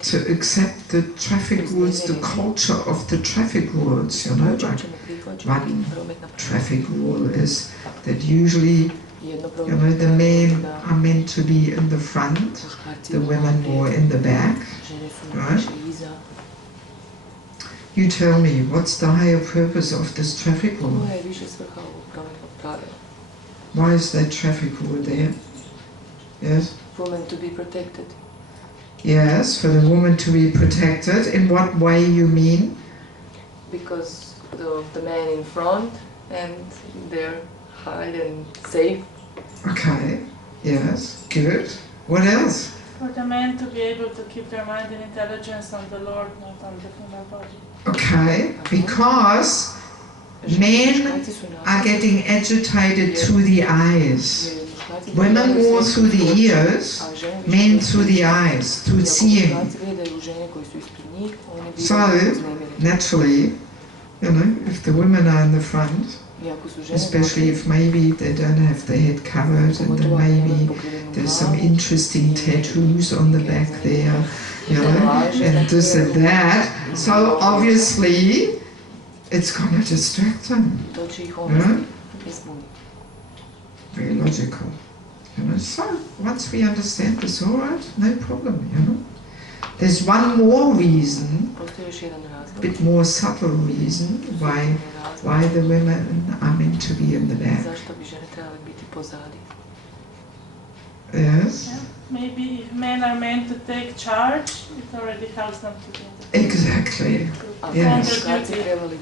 to accept the traffic rules, the culture of the traffic rules, you know. Like one traffic rule is that usually, you know, the men are meant to be in the front, the women more in the back, right? You tell me, what's the higher purpose of this traffic rule? Why is that traffic rule there? Yes? Women to be protected. Yes, for the woman to be protected. In what way you mean? Because the man in front and they're hide and safe. Okay, yes, good. What else? For the men to be able to keep their mind and intelligence on the Lord, not on the female body. Okay, because men are getting agitated through the eyes. Women more through the ears, men through the eyes, through seeing. So, naturally, you know, if the women are in the front, especially if maybe they don't have their head covered and then maybe there's some interesting tattoos on the back there, you know, and this and that. So obviously it's going to distract them. You know? Very logical. You know? So once we understand this, all right, no problem, you know. There's one more reason, a bit more subtle reason, why the women are meant to be in the back. Yes? Yeah. Maybe if men are meant to take charge, it already helps them to be in the Exactly. Yes.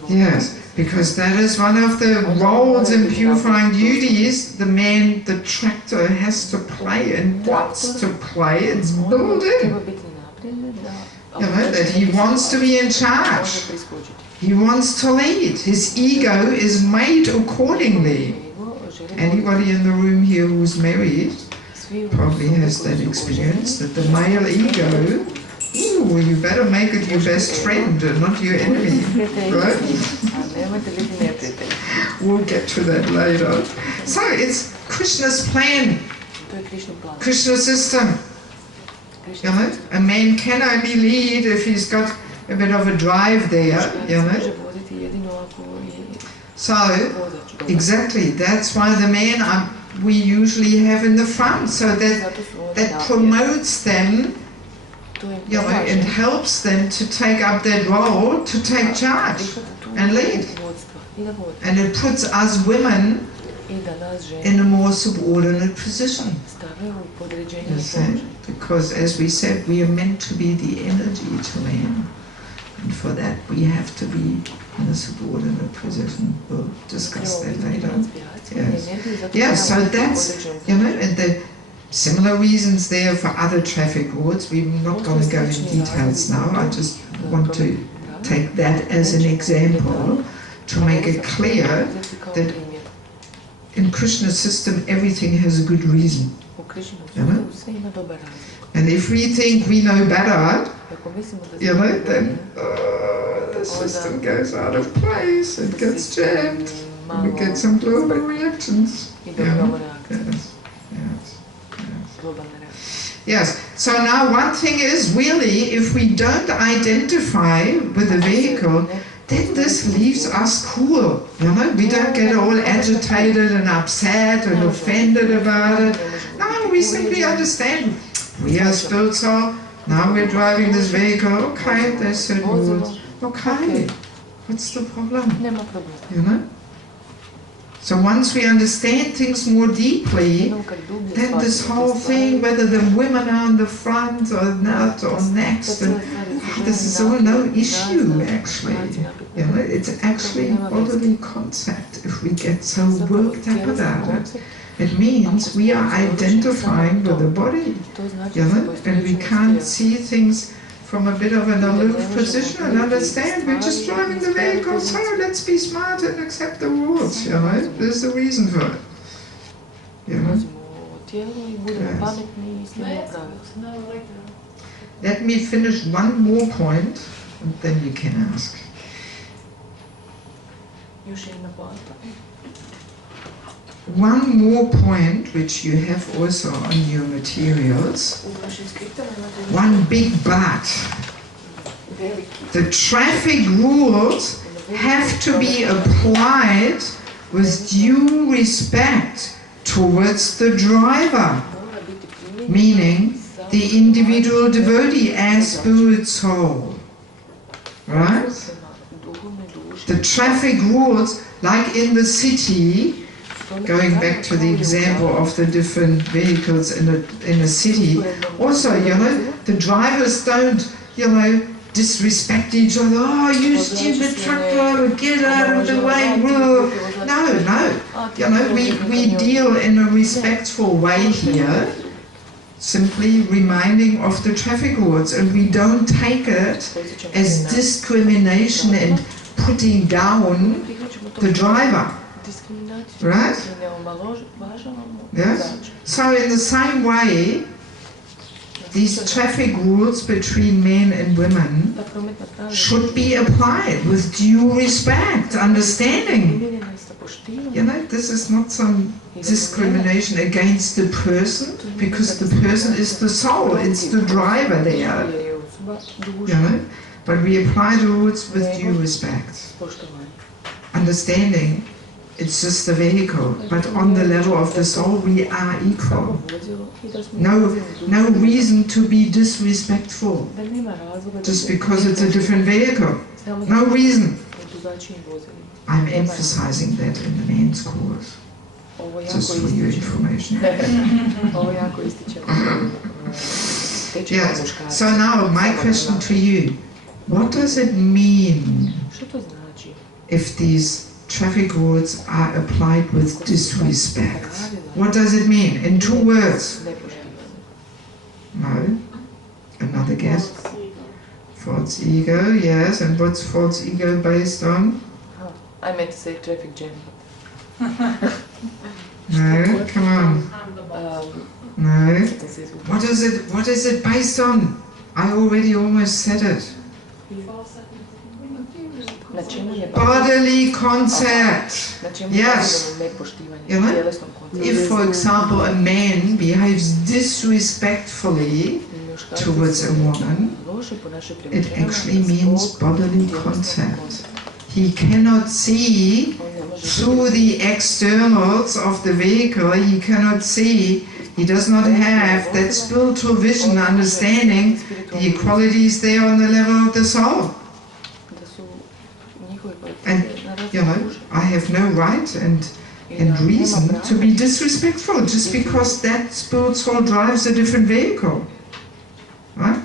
Yes, because that is one of the roles in purifying duties the man, the tractor, has to play and wants to play. It's built in. You know, that he wants to be in charge. He wants to lead. His ego is made accordingly. Anybody in the room here who's married probably has that experience, that the male ego, ooh, you better make it your best friend and not your enemy, right? We'll get to that later. So it's Krishna's plan, Krishna's system. You know, a man can only lead if he's got a bit of a drive there, you know. So, exactly, that's why the men we usually have in the front, so that promotes them, you know, and helps them to take up that role, to take charge and lead. And it puts us women in a more subordinate position. You see? Because as we said, we are meant to be the energy to man. And for that we have to be in a subordinate position. We'll discuss that later. Yes. Yes, so that's, you know, and the similar reasons there for other traffic roads. We're not going to go in details now. I just want to take that as an example to make it clear that in Krishna's system everything has a good reason. You know? And if we think we know better, you know, then the system goes out of place, it gets jammed, and we get some global reactions. Yeah. Yes. Yes. Yes. Yes. So now one thing is, really, if we don't identify with the vehicle, then this leaves us cool, you know, we don't get all agitated and upset and offended about it. No, we simply understand, we are spiritual, now we're driving this vehicle, okay, there's certain rules, okay, what's the problem, you know? So once we understand things more deeply, then this whole thing, whether the women are in the front or not or next, and this is all no issue actually. You know, it's actually a bodily concept if we get so worked up about it. It means we are identifying with the body, you know, and we can't see things from a bit of an aloof position and understand we're just driving the vehicle, so let's be smart and accept the rules, you know, there's a reason for it. You know? Yes. Let me finish one more point and then you can ask. One more point which you have also on your materials, one big but. The traffic rules have to be applied with due respect towards the driver, meaning the individual devotee as spirit soul. Right? The traffic rules, like in the city, going back to the example of the different vehicles in a city, also, the drivers don't, disrespect each other. Oh, you stupid truck driver, get out of the way. No. We deal in a respectful way here, simply reminding of the traffic rules, and we don't take it as discrimination and putting down the driver. Right? Yes? So in the same way, these traffic rules between men and women should be applied with due respect, understanding. This is not some discrimination against the person, because the person is the soul, it's the driver there. But we apply the rules with due respect, understanding it's just a vehicle, but on the level of the soul we are equal. No reason to be disrespectful just because it's a different vehicle. No reason. I'm emphasizing that in the men's course, just for your information. Yes. So now my question to you, what does it mean if these traffic rules are applied with disrespect? What does it mean? In 2 words. No? Another guess? False ego, yes. And what's false ego based on? I meant to say traffic jam. No, come on. No. What is it based on? I already almost said it. Bodily concept. Yes. If, for example, a man behaves disrespectfully towards a woman, it actually means bodily concept. He cannot see through the externals of the vehicle, he cannot see, he does not have that spiritual vision, understanding the equalities there on the level of the soul. And, I have no right and reason to be disrespectful just because that spirit soul drives a different vehicle. Right?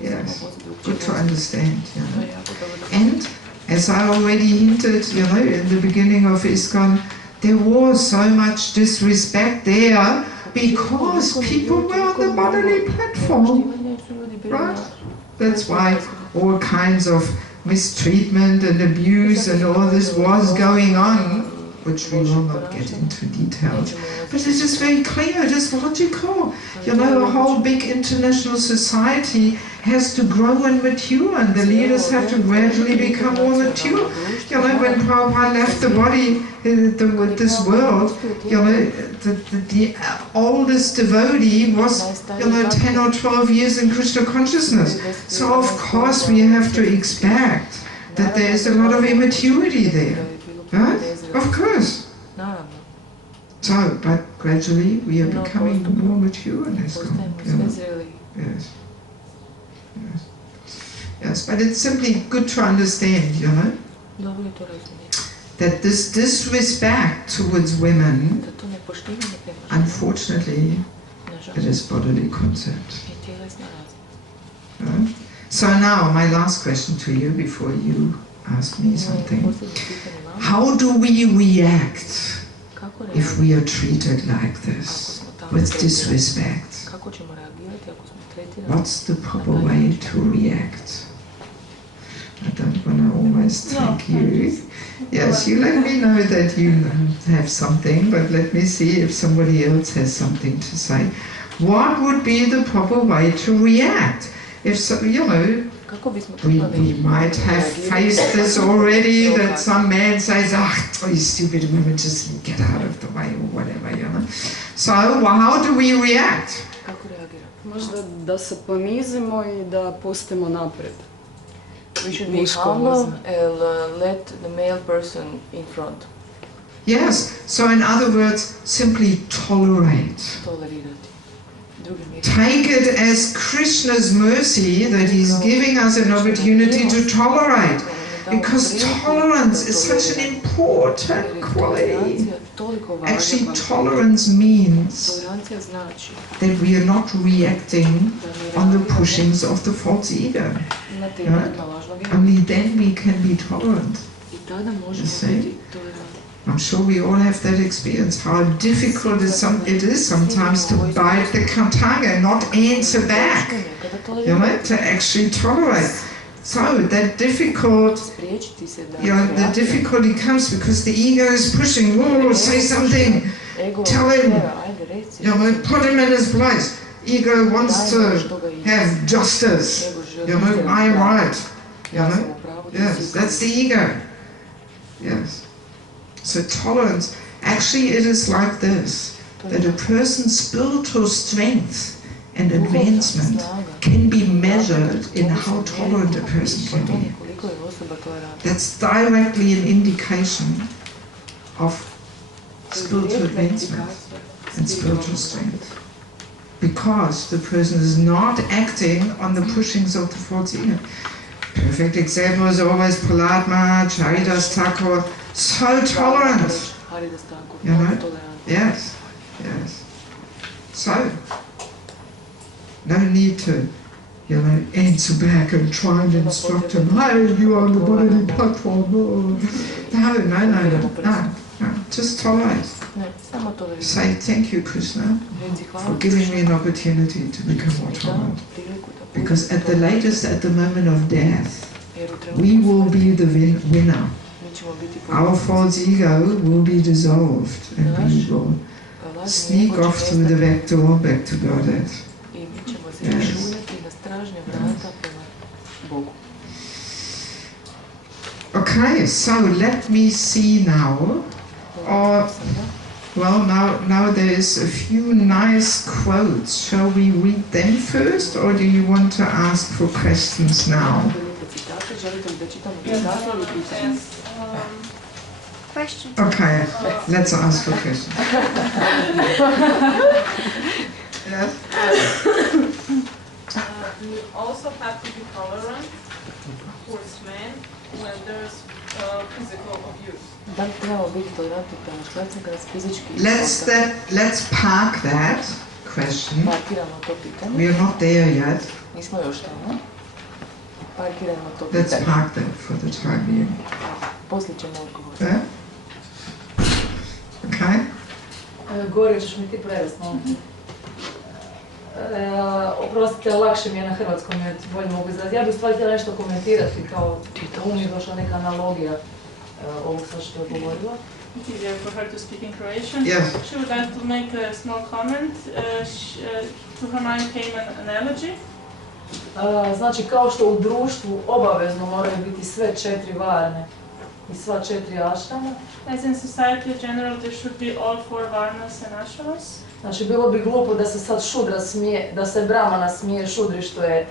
Yes, good to understand. And, as I already hinted, in the beginning of ISKCON, there was so much disrespect there because people were on the bodily platform. Right? That's why all kinds of mistreatment and abuse and all this was going on, which we will not get into details. But it's just very clear, just logical. A whole big international society has to grow and mature, and the leaders have to gradually become more mature. When Prabhupada left the body, this world, the oldest devotee was, 10 or 12 years in Krishna consciousness. So of course we have to expect that there is a lot of immaturity there. Right? Of course. So, but gradually we are becoming more mature in this. Yes. Yes, but it's simply good to understand, that this disrespect towards women, unfortunately, it is bodily concept. So now, my last question to you before you ask me something. How do we react if we are treated like this, with disrespect? What's the proper way to react? I don't want to almost thank you. Yes, you let me know that you have something, but let me see if somebody else has something to say. What would be the proper way to react? If so, we might have faced this already, that some man says, you stupid women, just get out of the way, or whatever, So, how do we react? Možda da se ponizimo I da pustimo napred. We should be humble and let the male person in front. Yes, so in other words, simply tolerate. Take it as Krishna's mercy that he's giving us an opportunity to tolerate. because tolerance is such an important quality. Actually, tolerance means that we are not reacting on the pushings of the false ego. Right? Only then we can be tolerant. You see? I'm sure we all have that experience, how difficult it is sometimes to bite the katanga and not answer back, you know, to actually tolerate. So that the difficulty comes because the ego is pushing, oh, say something, tell him, you know, put him in his place. Ego wants to have justice, you know, I'm right, you know, yes, that's the ego, yes. So tolerance, actually it is like this, that a person's spiritual strength and advancement can be measured in how tolerant a person can be. That's directly an indication of spiritual advancement and spiritual strength. Because the person is not acting on the pushings of the false ego. Perfect example is always Prahlad Maharaj, Haridas Thakur, so tolerant, you know, yes, yes. So, no need to, you know, answer back and try and instruct him, hey, you are on the bodily platform, no, just tolerate. Say, thank you, Krishna, for giving me an opportunity to become more tolerant. Because at the latest, at the moment of death, we will be the winner. Our false ego will be dissolved and we will sneak off through the back door back to Godhead. Yes. Okay, so let me see now. Well, now there is a few nice quotes. Shall we read them first, or do you want to ask for questions now? Questions. Okay, let's ask for questions. Yes? We also have to be tolerant towards men when there's physical abuse. Let's park that question. We are not there yet. Let's park that for the time being. Yeah? Okay? Gorje ćeš mi ti prevesti, molim. Oprostite, lakše mi je na hrvatskom jer bolje mogu izraziti. Ja bih stvari htjela nešto komentirati, kao da mi je došla neka analogija ovog sad što je govorila. It's easier for her to speak in Croatian. Yes. She would like to make a small comment. To her mind came an analogy. Znači, kao što u društvu obavezno moraju biti sve 4 varne i sva 4 ašrama. As in society in general, there should be all 4 varnas and ashramas. Znači, bilo bi glupo da se sad šudra smije, da se brahmana smije šudri što je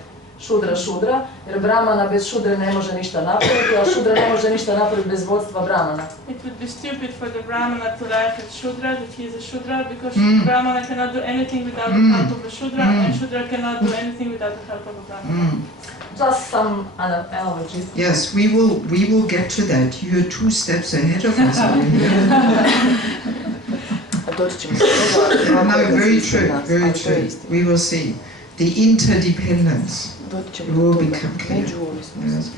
šudra, jer brahmana bez šudre ne može ništa napraviti, a šudra ne može ništa napraviti bez vodstva brahmana. It would be stupid for the brahmana to laugh at shudra, that he is a shudra, because brahmana cannot do anything without the help of a shudra, and shudra cannot do anything without the help of a brahmana. Just some analogies. Yes, we will get to that. You are 2 steps ahead of us over here. No, very true. We will see. The interdependence will become clear. Yes.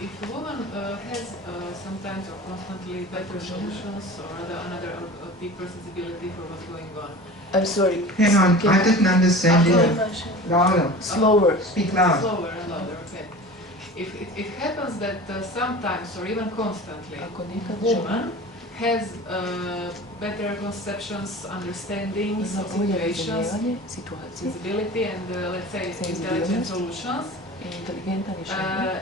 If a woman has sometimes or constantly better solutions or another deeper sensibility for what's going on. I'm sorry. Hang on, I didn't understand you. Louder. Slower. Speak loud. Slower and louder, okay. If it happens that sometimes or even constantly a woman has better conceptions, understandings of situations, sensibility and let's say intelligent solutions,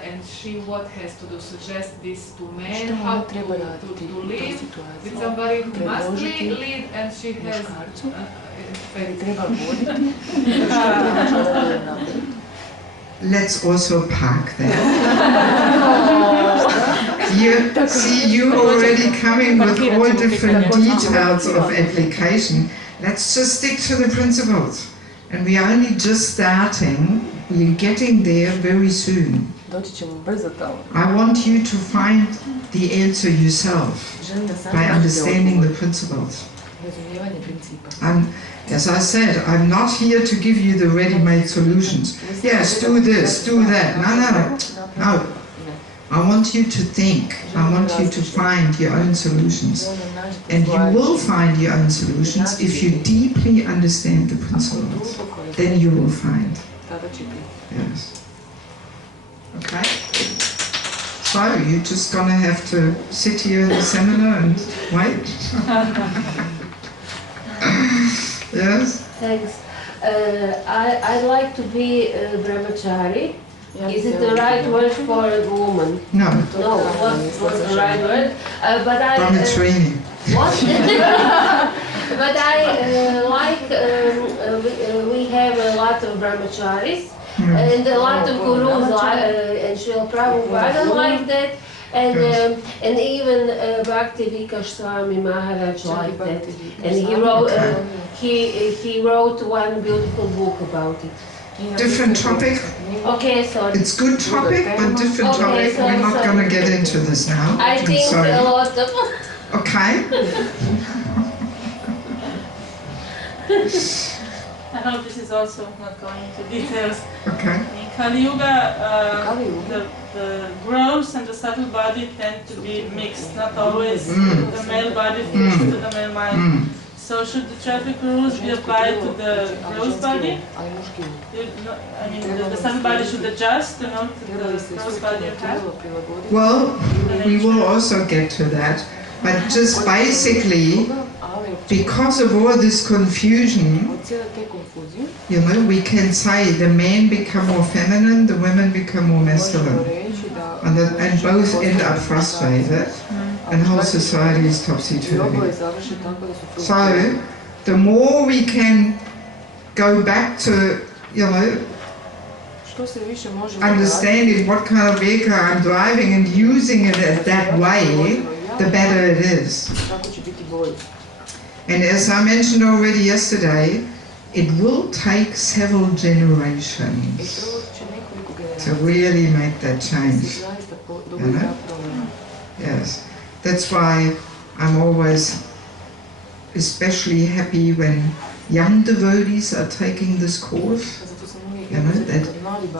and she what has to do? Suggest this to men, how to live with somebody who must lead, and she has Let's also park that. You already coming with all different details of application. Let's just stick to the principles. And we are only just starting we're getting there very soon. Doći ćemo brzo tamo. I want you to find the answer yourself Želim da sam by understanding the principles. razumijevanje principa. And as I said, I'm not here to give you the ready-made solutions. Yes, do this, do that. No. I want you to think. I want you to find your own solutions. And you will find your own solutions if you deeply understand the principles. Then you will find. Yes. Okay? So, you're just going to have to sit here in the seminar and wait? Yes? Thanks. I'd like to be a brahmachari. Is it the right word for a woman? No. No, what's the right word? But I... Brahmachari. What? But I we have a lot of brahmacharis and a lot of gurus and Srila Prabhupada like that. And even Bhakti Vikas Swami Maharaj like that. And he wrote one beautiful book about it. Different topic. Okay, sorry. It's good topic, but different topic. So, We're not going to get into this now. I think a lot of... Okay. I hope this is also not going into details. Okay. In Kali Yuga, the gross and the subtle body tend to be mixed, not always the male body fits to the male mind. So should the traffic rules be applied to the gross body? I mean, the subtle body should adjust to the gross body you have? Well, we will also get to that. But just basically, because of all this confusion, you know, we can say the men become more feminine, the women become more masculine. And both end up frustrated, and whole society is topsy-turvy. So, the more we can go back to, you know, understanding what kind of vehicle I'm driving and using it that way, the better it is. And as I mentioned already yesterday, it will take several generations to really make that change. You know? Yes. That's why I'm always especially happy when young devotees are taking this course. You know, that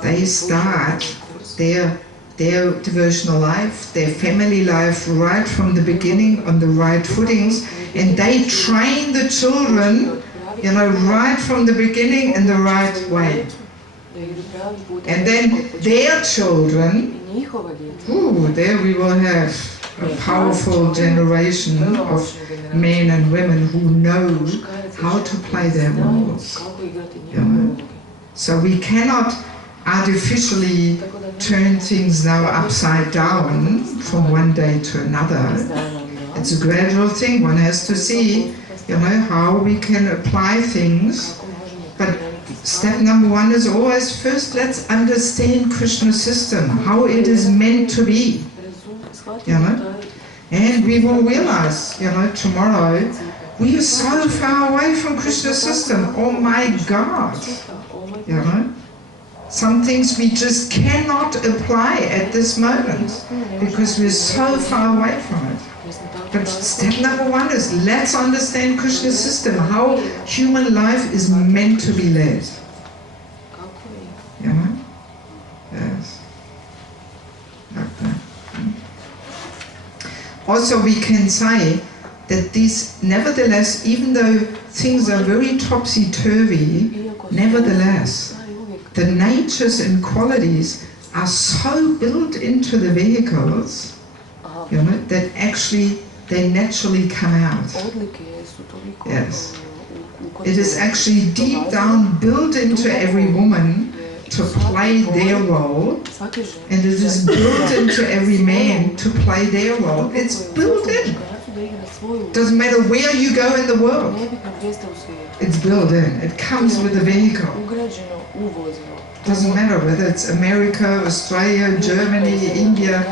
they start their devotional life, their family life right from the beginning on the right footings, and they train the children, you know, right from the beginning in the right way. And then their children, there we will have a powerful generation of men and women who know how to play their roles. You know? So we cannot artificially turn things now upside down from one day to another. It's a gradual thing. One has to see, you know, how we can apply things. But step number one is always, first let's understand Krishna's system, how it is meant to be. You know? And we will realize, you know, tomorrow, we are so far away from Krishna's system. Oh my God! You know? Some things we just cannot apply at this moment because we're so far away from it. But step number one is let's understand Krishna's system, how human life is meant to be led. You know? Yes. Like that. Also we can say that these, nevertheless, even though things are very topsy-turvy, nevertheless, the natures and qualities are so built into the vehicles, you know, that actually they naturally come out. Yes. It is actually deep down built into every woman to play their role, and it is built into every man to play their role. It's built in. Doesn't matter where you go in the world. It's built in. It comes with the vehicle. Doesn't matter whether it's America, Australia, Germany, India,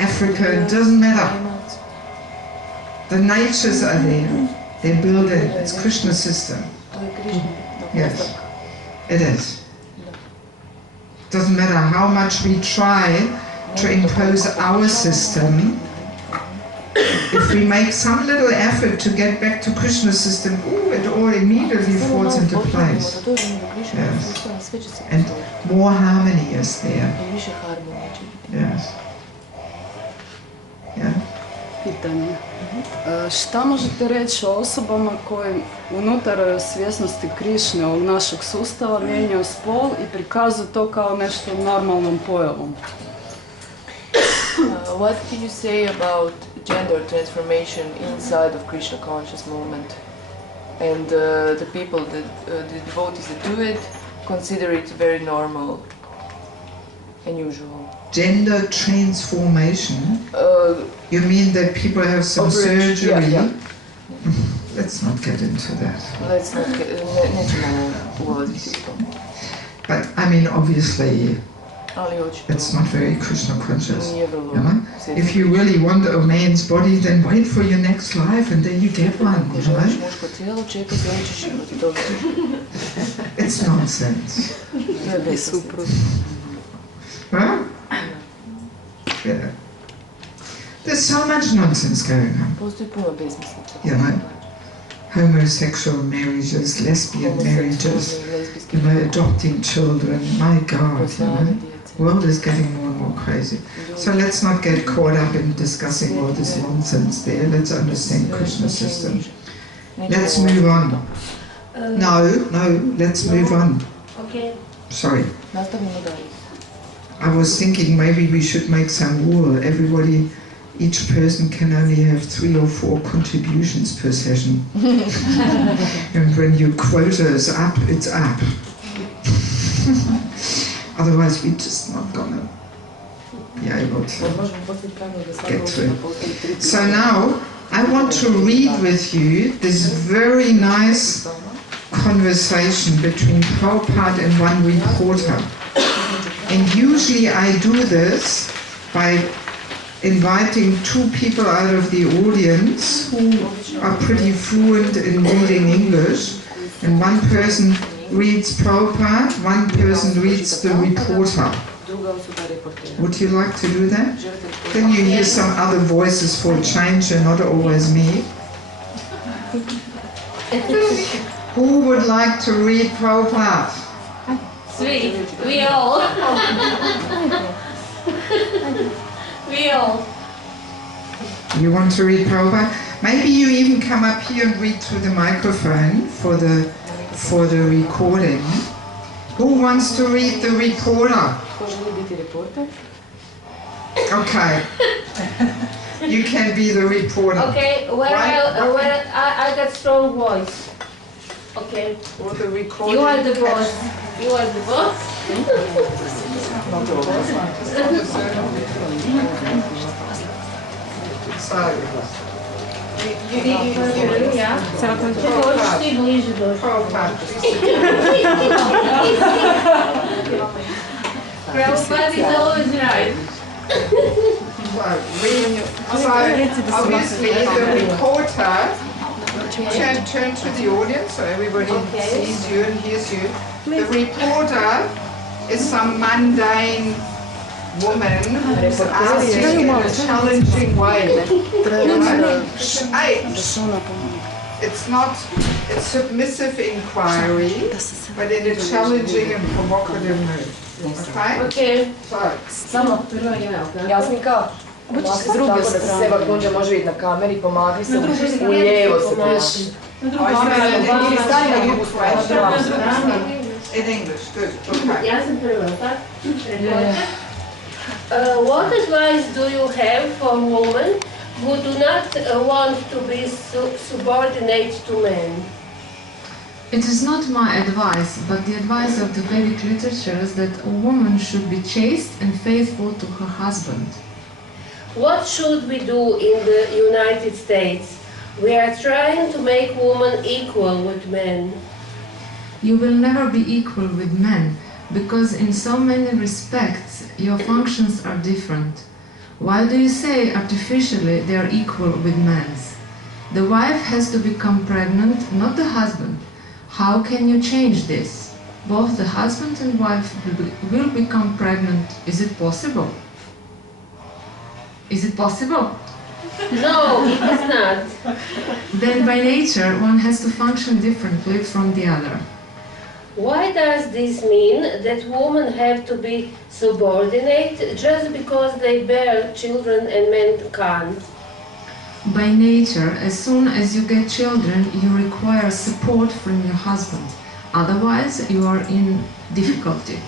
Africa, it doesn't matter. The natures are there. They're built in. It's Krishna's system. Yes, it is. Doesn't matter how much we try to impose our system. If we make some little effort to get back to Krishna's system, it all immediately falls into place. Yes. And more harmony is there. Yes. Yeah. Pitanje. Šta možete reći o osobama koji unutar svjesnosti Krišne, ovog našeg sustava, mijenjaju spol i prikazuju to kao nešto normalnom pojavom? What can you say about gender transformation inside of Krishna conscious movement? And the people, the devotees that do it, consider it very normal and usual. Gender transformation? You mean that people have some surgery? Yeah. Let's not get into that. Let's not get ulaziti u to. But I mean, obviously, it's not very Krishna conscious. You know? If you really want a man's body, then wait for your next life and then you get one. You know? It's nonsense. Huh? Yeah. There's so much nonsense going on. You know? Homosexual marriages, lesbian marriages, you know, adopting children. My God, you know? The world is getting more and more crazy. So let's not get caught up in discussing all this nonsense there. Let's understand Krishna's system. Let's move on. No, let's move on. Okay. Sorry. I was thinking maybe we should make some rule. Everybody, each person can only have 3 or 4 contributions per session. And when your quota is up, it's up. Otherwise, we're just not gonna be able to get through. So now, I want to read with you this very nice conversation between Prabhupada and one reporter. And usually I do this by inviting 2 people out of the audience who are pretty fluent in reading English, and one person reads Prabhupada, one person reads the reporter. Would you like to do that? Then you hear some other voices for a change and not always me. Who would like to read Prabhupada? Sweet. We all. We all. You want to read Prabhupada? Maybe you even come up here and read through the microphone for the recording. Who wants to read the reporter? Okay. You can be the reporter. Okay, where I got strong voice. Okay. Or the recorder. You are the boss. You are the boss. So, Hoćeš ti bliže doći? Prabhupada is always right. So obviously the reporter, turn to the audience so everybody sees you and hears you. The reporter is some mundane woman who's asking in a challenging way. It's submissive inquiry, but in a challenging and provocative mood. Okay? Okay. Samo Jasminka, s druge strane. Seba Kunđa može vidjeti na kameri, pomagaj se, u lijevo se pomaži. In English, good. Okay. Ja sam prva, tak? What advice do you have for women who do not want to be subordinate to men? It is not my advice, but the advice of the Vedic literatures that a woman should be chaste and faithful to her husband. What should we do in the United States? We are trying to make women equal with men. You will never be equal with men, because in so many respects your functions are different. Why do you say artificially they are equal with men's? The wife has to become pregnant, not the husband. How can you change this? both the husband and wife will become pregnant. Is it possible? Is it possible? No, it is not. Then by nature one has to function differently from the other. Why does this mean that women have to be subordinate just because they bear children and men can't? By nature, as soon as you get children, you require support from your husband. Otherwise, you are in difficulty.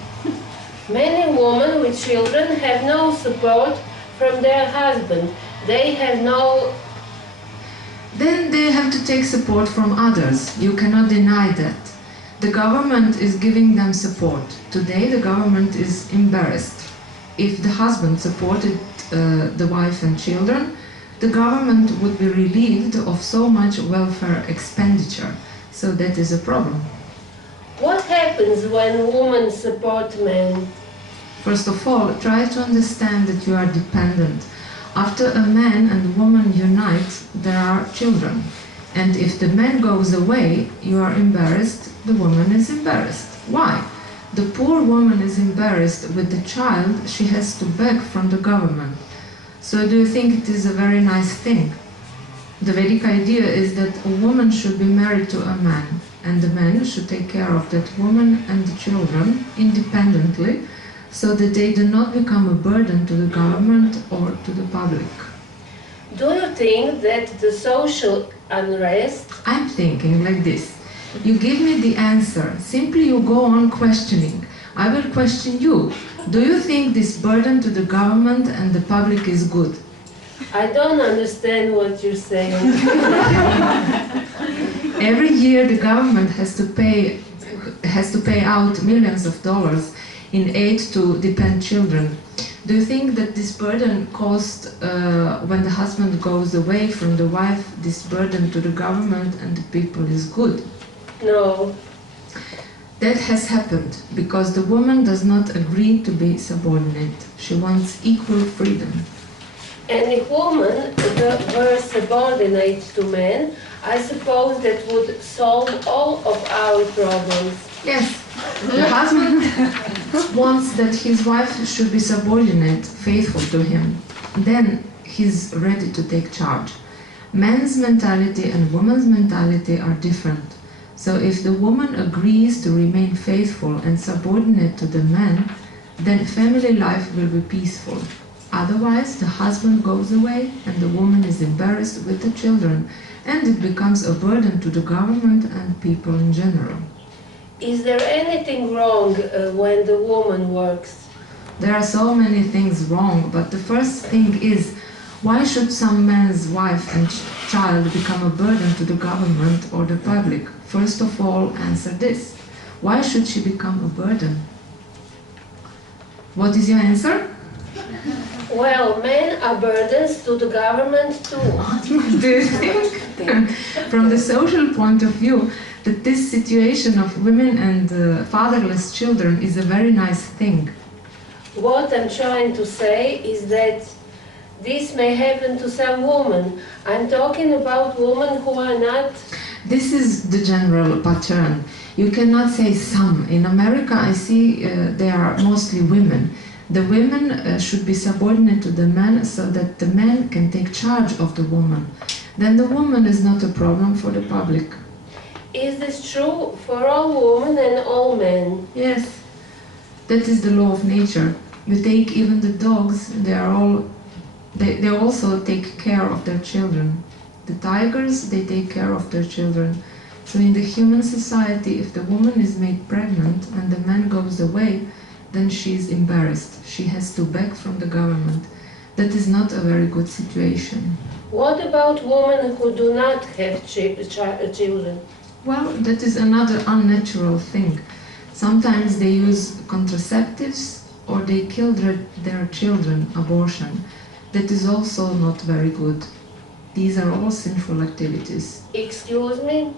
Many women with children have no support from their husband. They have no... Then they have to take support from others. You cannot deny that. The government is giving them support. Today the government is embarrassed. If the husband supported the wife and children, the government would be relieved of so much welfare expenditure. So that is a problem. What happens when women support men? First of all, try to understand that you are dependent. After a man and woman unite, there are children. And if the man goes away, you are embarrassed, the woman is embarrassed. Why? The poor woman is embarrassed with the child she has to beg from the government. So do you think it is a very nice thing? The Vedic idea is that a woman should be married to a man, and the man should take care of that woman and the children independently, so that they do not become a burden to the government or to the public. Do you think that the social unrest... I'm thinking like this. You give me the answer. Simply you go on questioning. I will question you. Do you think this burden to the government and the public is good? I don't understand what you're saying. Every year the government has to pay out millions of dollars in aid to dependent children. Do you think that this burden caused, when the husband goes away from the wife, this burden to the government and the people is good? No. That has happened because the woman does not agree to be subordinate. She wants equal freedom. And if women were subordinate to men, I suppose that would solve all of our problems. Yes, the husband wants that his wife should be subordinate, faithful to him. Then he's ready to take charge. Men's mentality and woman's mentality are different. So if the woman agrees to remain faithful and subordinate to the man, then family life will be peaceful. Otherwise, the husband goes away and the woman is embarrassed with the children, and it becomes a burden to the government and people in general. Is there anything wrong when the woman works? There are so many things wrong, but the first thing is, why should some man's wife and child become a burden to the government or the public? First of all, answer this. Why should she become a burden? What is your answer? Well, men are burdens to the government too. Do you think, from the social point of view, that this situation of women and fatherless children is a very nice thing? What I'm trying to say is that this may happen to some women. I'm talking about women who are not... This is the general pattern. You cannot say some. In America, I see they are mostly women. The women should be subordinate to the man so that the man can take charge of the woman. Then the woman is not a problem for the public. Is this true for all women and all men? Yes, that is the law of nature. You take even the dogs, they also take care of their children. The tigers, they take care of their children. So in the human society, if the woman is made pregnant and the man goes away, then she is embarrassed. She has to beg from the government. That is not a very good situation. What about women who do not have children? Well, that is another unnatural thing. Sometimes they use contraceptives or they kill their children, abortion. That is also not very good. These are all sinful activities. Excuse me?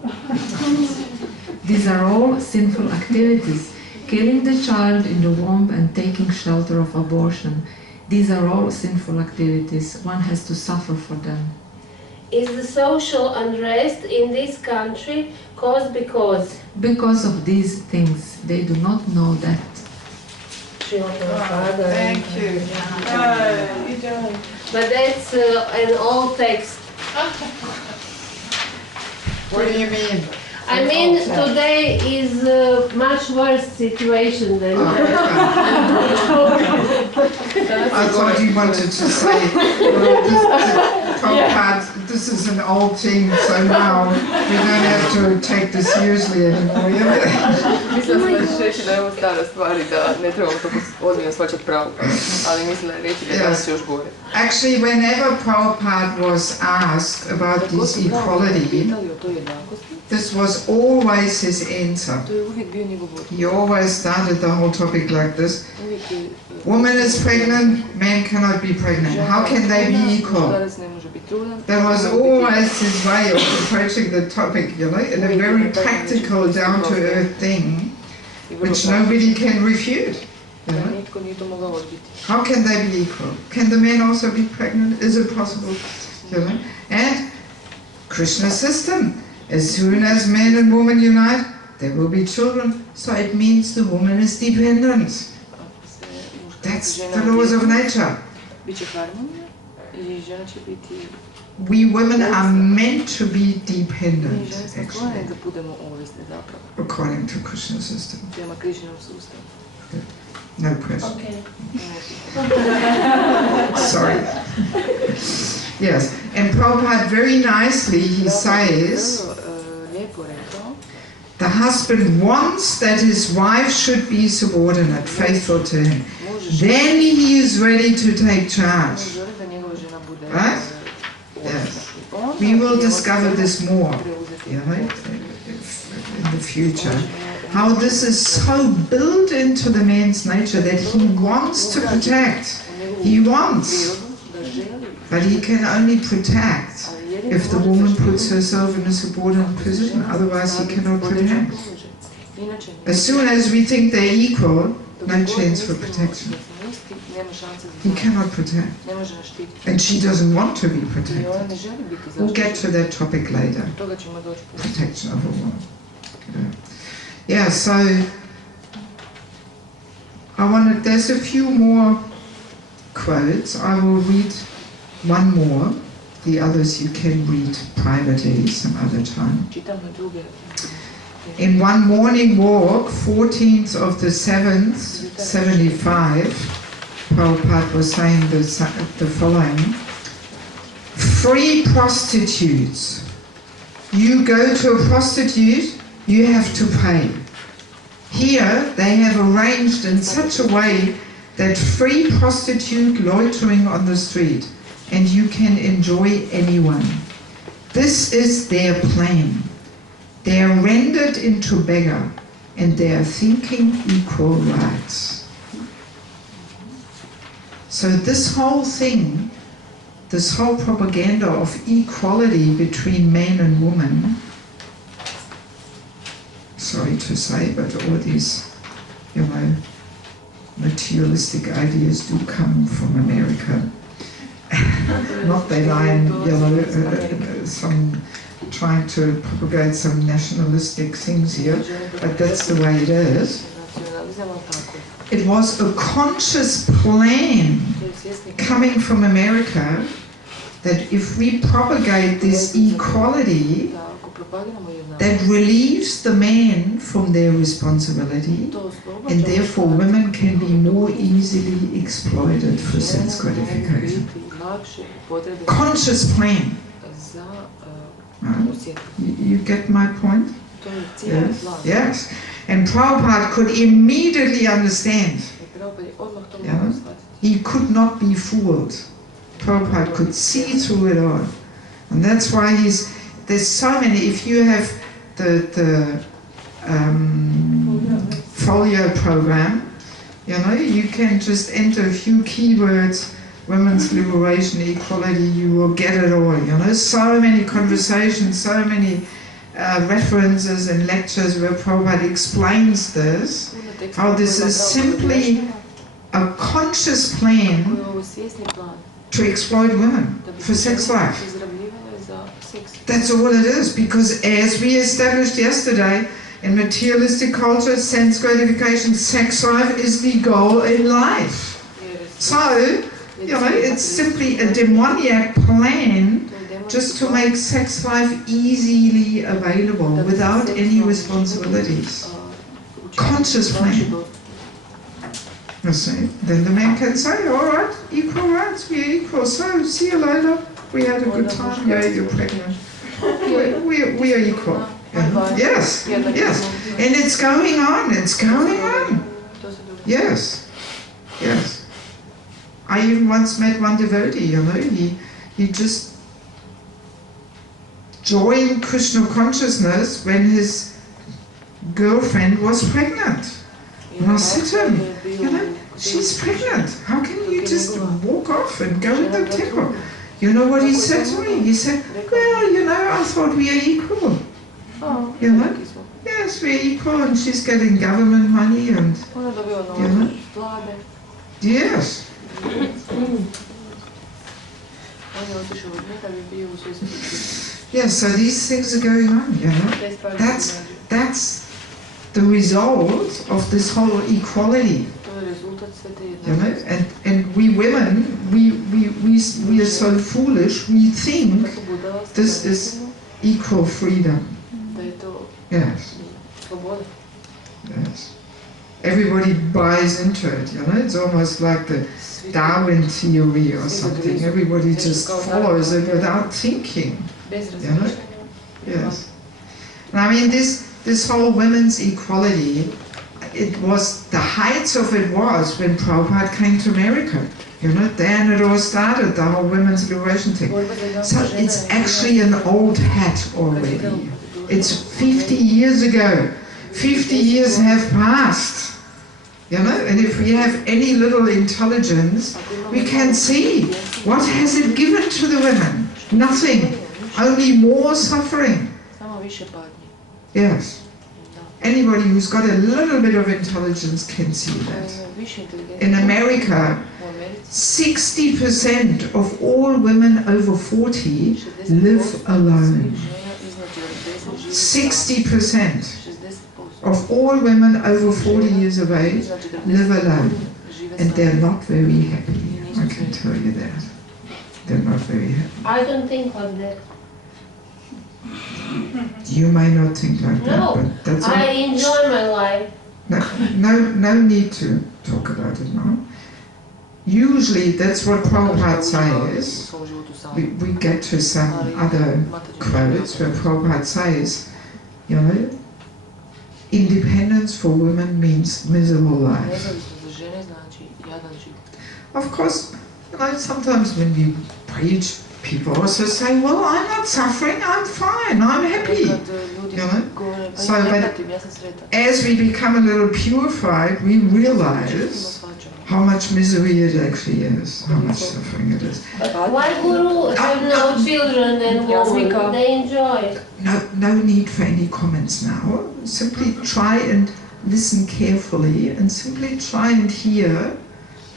These are all sinful activities. Killing the child in the womb and taking shelter of abortion. These are all sinful activities. One has to suffer for them. is the social unrest in this country caused because? Because of these things, they do not know that. Thank you. But that's an old text. What do you mean? I mean, today is a much worse situation than I thought you wanted to say, Prabhupada, this is an old thing, so now we don't have to take this seriously anymore. Mislim da smo reći da je ovo stara stvari, da ne trebamo to ozbiljno shvaćati Prabhupada, ali mislim da je reći da je danas još gore. Actually, whenever Prabhupada was asked about this equality, this was always his answer. He always started the whole topic like this. Woman is pregnant, man cannot be pregnant. How can they be equal? That was always his way of approaching the topic, you know, in a very practical, down-to-earth thing, which nobody can refute. You know? How can they be equal? Can the man also be pregnant? Is it possible? You know? And Krishna's system. As soon as man and woman unite, there will be children. So it means the woman is dependent. That's the laws of nature. We women are meant to be dependent, actually, according to Krishna's system. No question. Okay. Sorry. Yes, and Prabhupada very nicely, he says, the husband wants that his wife should be subordinate, faithful to him. Then he is ready to take charge. Right? Yes. We will discover this more, you know, in the future. How this is so built into the man's nature that he wants to protect. He wants. But he can only protect if the woman puts herself in a subordinate position. Otherwise he cannot protect. As soon as we think they're equal, no chance for protection. He cannot protect. And she doesn't want to be protected. We'll get to that topic later. Protection of a woman. Yeah, so there's a few more quotes. I will read one more. The others you can read privately some other time. In one morning walk, 14th of the 7th, 75, Prabhupada was saying the following. Free prostitutes. You go to a prostitute, you have to pay. Here they have arranged in such a way that free prostitute loitering on the street and you can enjoy anyone. This is their plan. They are rendered into beggar and they are thinking equal rights. So this whole thing, this whole propaganda of equality between man and woman, sorry to say, but all these, you know, materialistic ideas do come from America. Not that I'm, you know, some trying to propagate some nationalistic things here, but that's the way it is. It was a conscious plan coming from America that if we propagate this equality, that relieves the men from their responsibility, and therefore women can be more easily exploited for sense gratification. Conscious plan. You get my point? Yes. Yes. And Prabhupada could immediately understand. Yeah? He could not be fooled. Prabhupada could see through it all. And that's why there's so many, if you have the folio program, you know, you can just enter a few keywords, women's liberation, equality, you will get it all, you know. So many conversations, so many references and lectures where Prabhupada explains this, how this is simply a conscious plan to exploit women for sex life. That's all it is, because as we established yesterday, in materialistic culture, sense gratification, sex life is the goal in life. So, you know, it's simply a demoniac plan just to make sex life easily available without any responsibilities. Conscious plan. You see, then the man can say, all right, equal rights, we're equal, so see you later, we had a good time, yeah, you're pregnant. We are equal. Yes, yes. And it's going on, Yes, yes. I even once met one devotee, you know, he just joined Krishna consciousness when his girlfriend was pregnant. And I said to him, you know, she's pregnant. How can you just walk off and go to the temple? You know what he said to me? He said, well, you know, I thought we are equal. You know? Yes, we're equal, and she's getting government money and, you know? Yes. Yeah, so these things are going on, you know? That's the result of this whole equality. You know? And we women, we are so foolish, we think this is equal freedom. Yes. Yes. Everybody buys into it, you know? It's almost like the Darwin theory or something. Everybody just follows it without thinking. You know? Yes. And I mean, this whole women's equality, it was, the heights of it was when Prabhupada came to America. You know, then it all started, the whole women's liberation thing. So it's actually an old hat already. It's 50 years ago. 50 years have passed. You know, and if we have any little intelligence, we can see what has it given to the women? Nothing. Only more suffering. Yes. Anybody who's got a little bit of intelligence can see that. In America, 60% of all women over 40 live alone. 60% of all women over 40 years of age live alone. And they're not very happy, I can tell you that. They're not very happy. I don't think like that. You may not think like No, that, but that's I enjoy my life. No need to talk about it now. Usually that's what Prabhupada says. We get to some other quotes where Prabhupada says, you know, independence for women means miserable life. Of course, you know, sometimes when we preach, people also say, well, I'm not suffering, I'm fine, I'm happy. You know? So, but as we become a little purified, we realize how much misery it actually is, how much suffering it is. Why Guru have no children and women? They enjoy it. No need for any comments now. Simply try and listen carefully and simply try and hear,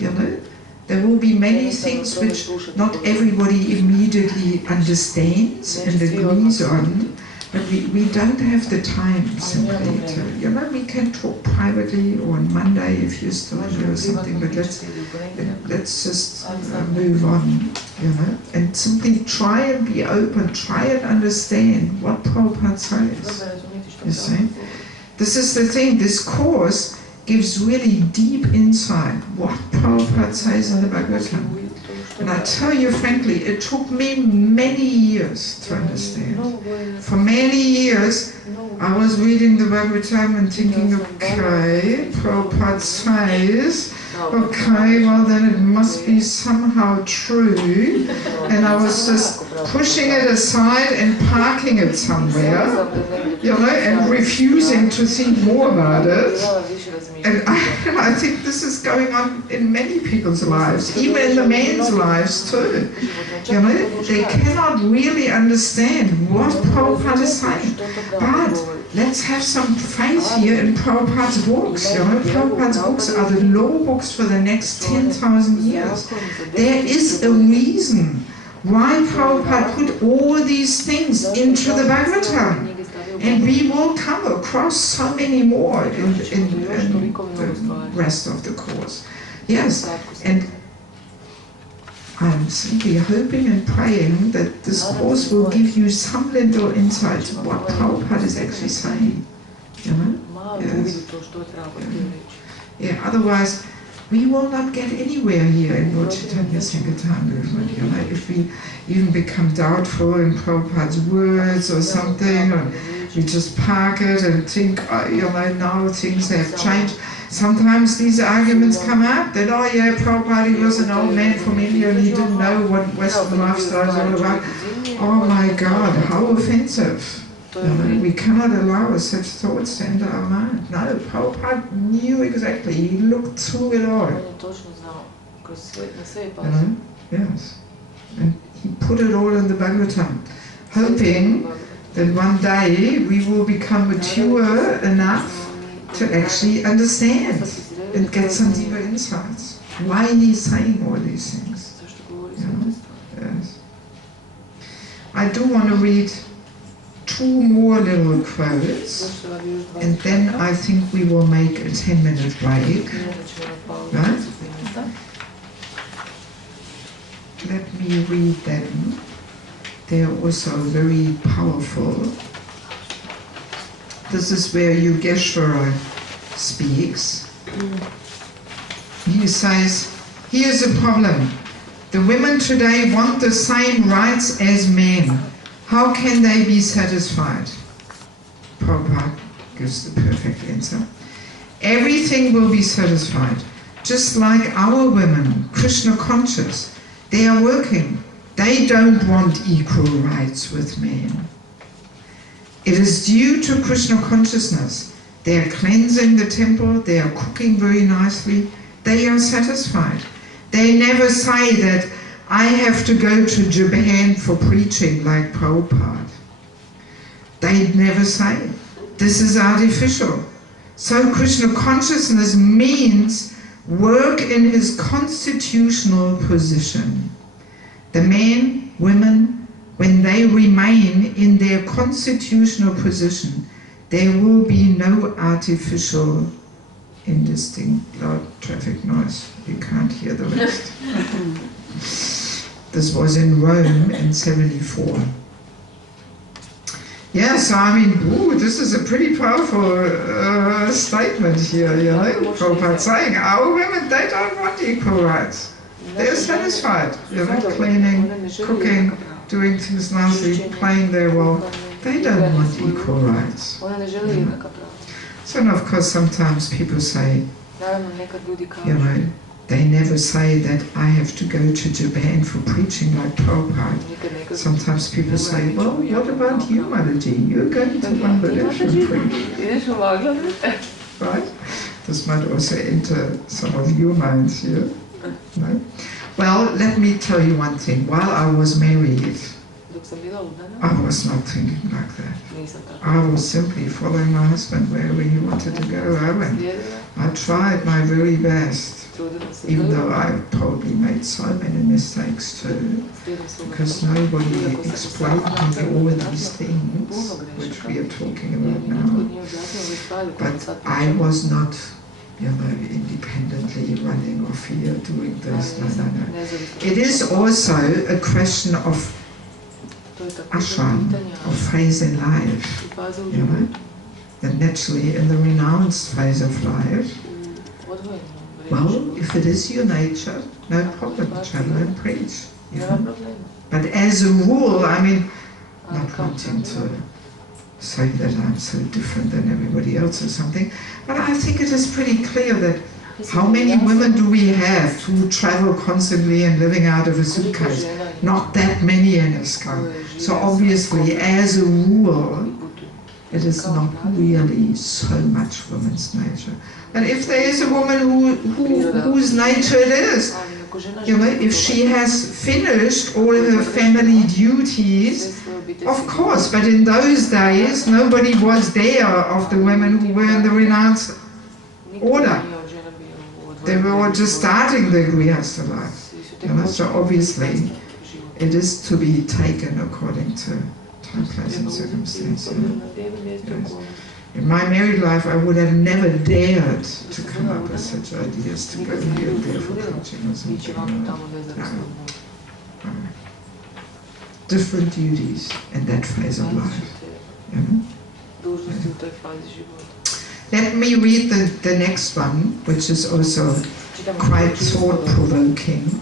you know. There will be many things which not everybody immediately understands and agrees on, but we don't have the time simply to, you know, we can talk privately or on Monday if you're still here or something, but let's just move on, you know, and simply try and be open, try and understand what Prabhupada says, you see. This is the thing, this course gives really deep insight what Prabhupada says in the Bhagavatam. And I tell you frankly, it took me many years to understand. For many years, I was reading the Bhagavatam and thinking, okay, Prabhupada says, okay, well then it must be somehow true. And I was just pushing it aside and parking it somewhere, you know, and refusing to think more about it. And I think this is going on in many people's lives, even in the men's lives too. You know, they cannot really understand what Prabhupada is saying. But let's have some faith here in Prabhupada's books. You know, Prabhupada's books are the law books for the next 10,000 years. There is a reason Why Prabhupada put all these things into the Bhagavatam? And we will come across so many more in the rest of the course. Yes, and I'm simply hoping and praying that this course will give you some little insight to what Prabhupada is actually saying. You know? Yes. Yeah, otherwise we will not get anywhere here in Lord Chaitanya Sankirtan movement. You know, if we even become doubtful in Prabhupada's words or something, or we just park it and think, oh, you know, now things have changed. Sometimes these arguments come up that, oh yeah, Prabhupada, he was an old man from India and he didn't know what Western lifestyle is all about. Oh my God, how offensive. You know, we cannot allow such thoughts to enter our mind. No, Prabhupada knew exactly, he looked through it all. You know? Yes. And he put it all in the Bhagavatam, hoping that one day we will become mature enough to actually understand and get some deeper insights. Why he's saying all these things. You know? Yes. I do want to read 2 more little quotes, and then I think we will make a 10-minute break. Right? Let me read them. They are also very powerful. This is where Yogeshwara speaks. He says, here's the problem. The women today want the same rights as men. How can they be satisfied? Prabhupada gives the perfect answer. Everything will be satisfied. Just like our women, Krishna conscious, they are working. They don't want equal rights with men. It is due to Krishna consciousness. They are cleansing the temple, they are cooking very nicely, they are satisfied. They never say that I have to go to Japan for preaching like Prabhupada. They never say, this is artificial. So Krishna consciousness means work in his constitutional position. The men, women, when they remain in their constitutional position, there will be no artificial indistinct traffic noise. You can't hear the rest. This was in Rome in 74. Yeah, so I mean, ooh, this is a pretty powerful statement here, you know. Prabhupada saying, our women, they don't want equal rights. They're satisfied, you know, cleaning, cooking, doing things nicely, playing their role. They don't want equal rights. You know? So, and of course, sometimes people say, you know, they never say that I have to go to Japan for preaching like Prabhupada. Sometimes people say, well, what about you, Mataji? You're going to Bangladesh and preach. Right? This might also enter some of your minds here. No? Well, let me tell you one thing. While I was married, I was not thinking like that. I was simply following my husband wherever he wanted to go. I went. I tried my very best. Even though I probably made so many mistakes too, because nobody explained to me all these things which we are talking about now. But I was not, you know, independently running off here doing this. No. It is also a question of ashram, of phase in life, you know. And naturally in the renounced phase of life, well, if it is your nature, no problem, travel and preach. You know? But as a rule, I mean, not wanting to say that I'm so different than everybody else or something, but I think it is pretty clear that how many women do we have who travel constantly and living out of a suitcase? Not that many in ISKCON. So obviously, as a rule, it is not really so much women's nature. And if there is a woman whose nature it is, you know, if she has finished all her family duties, of course, but in those days, nobody was there of the women who were in the renounced order. They were all just starting the Grihastha life. You know, so obviously, it is to be taken according to time, place and circumstance. Yes. In my married life, I would have never dared to come up with such ideas to go here and there for coaching or something. No. Different duties in that phase of life. Let me read the next one, which is also quite thought-provoking.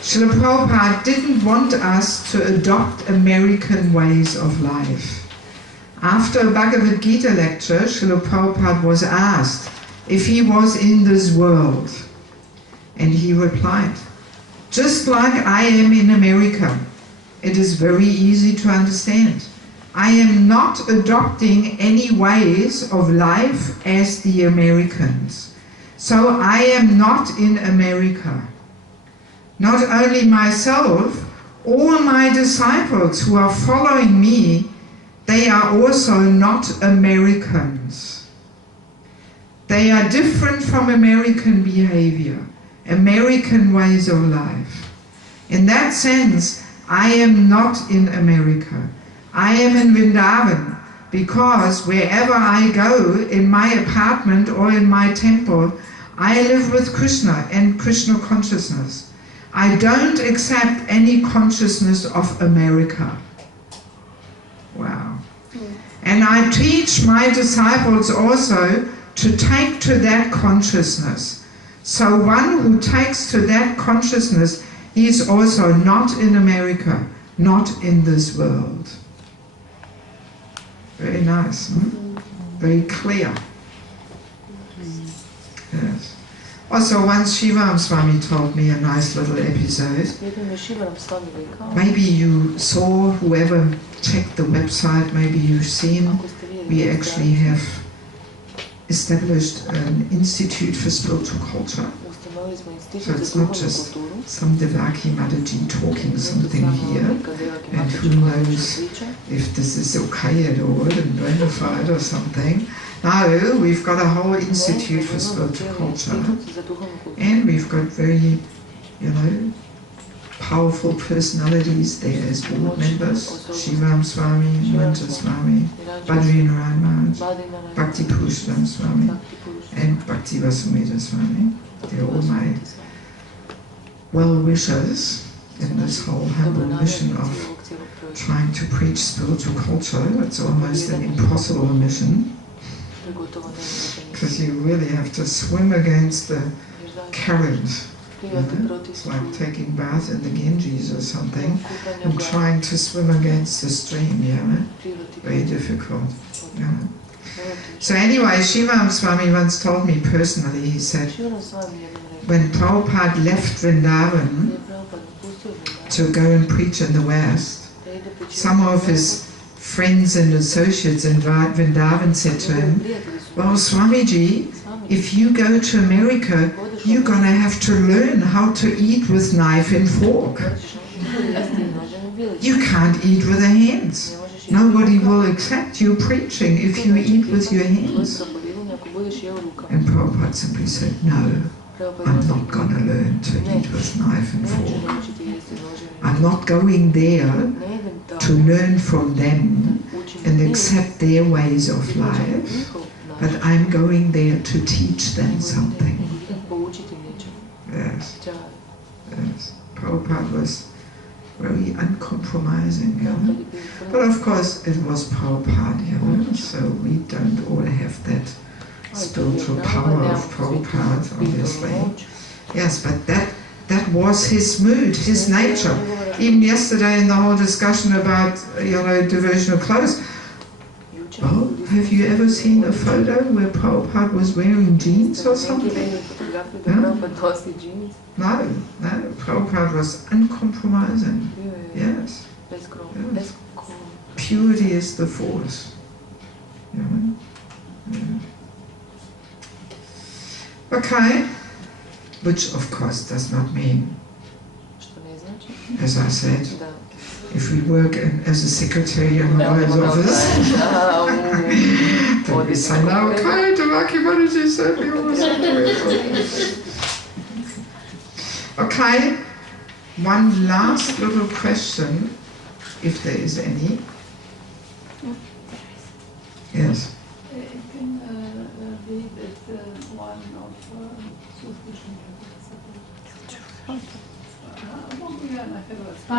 Srila Prabhupada didn't want us to adopt American ways of life. After a Bhagavad Gita lecture, Srila Prabhupada was asked if he was in this world. And he replied, "Just like I am in America, it is very easy to understand. I am not adopting any ways of life as the Americans. So I am not in America. Not only myself, all my disciples who are following me, they are also not Americans. They are different from American behavior, American ways of life. In that sense, I am not in America. I am in Vrindavan, because wherever I go, in my apartment or in my temple, I live with Krishna and Krishna consciousness. I don't accept any consciousness of America." Wow. And I teach my disciples also to take to that consciousness. So one who takes to that consciousness, he is also not in America, not in this world. Very nice, very clear. Yes. Also, once Shivam Swami told me a nice little episode. Maybe you saw, whoever checked the website, maybe you've seen, we actually have established an institute for spiritual culture. So it's not just some Devaki Mataji talking something here, and who knows if this is okay at all and bona fide or something. No, we've got a whole institute for spiritual culture, and we've got very, powerful personalities there as board members. Shivam Swami, Manta Swami, Badrinaran Maharaj, Bhakti Purushottam Swami, and Bhakti Vasumedha Swami. They're all my well-wishers in this whole humble mission of trying to preach spiritual culture. It's almost an impossible mission, because you really have to swim against the current. It's like taking bath in the Ganges or something and trying to swim against the stream, very difficult. So anyway, Shivam Swami once told me personally, he said, when Prabhupada left Vrindavan to go and preach in the West, some of his friends and associates in Vrindavan said to him, "Well, Swamiji, if you go to America, you're going to have to learn how to eat with knife and fork. You can't eat with the hands. Nobody will accept you preaching if you eat with your hands." And Prabhupada simply said, "No, I'm not going to learn to eat with knife and fork. I'm not going there to learn from them and accept their ways of life, but I'm going there to teach them something." Yes. Yes. Prabhupada was very uncompromising, But of course it was Prabhupada, so we don't all have that spiritual power of Prabhupada, obviously. Yes, but that was his mood, his nature. Even yesterday in the whole discussion about, devotional clothes, well, have you ever seen a photo where Prabhupada was wearing jeans or something? No, Prabhupada was uncompromising. Yes. Yes. Purity is the force. Okay, which of course does not mean, as I said, if we work as a secretary in a lawyer's office, then we say, "No, okay, Devaki Mataji certainly always have to wear." Okay, one last little question, if there is any. Yes. It can be that one of mogu ja na hrvatskom.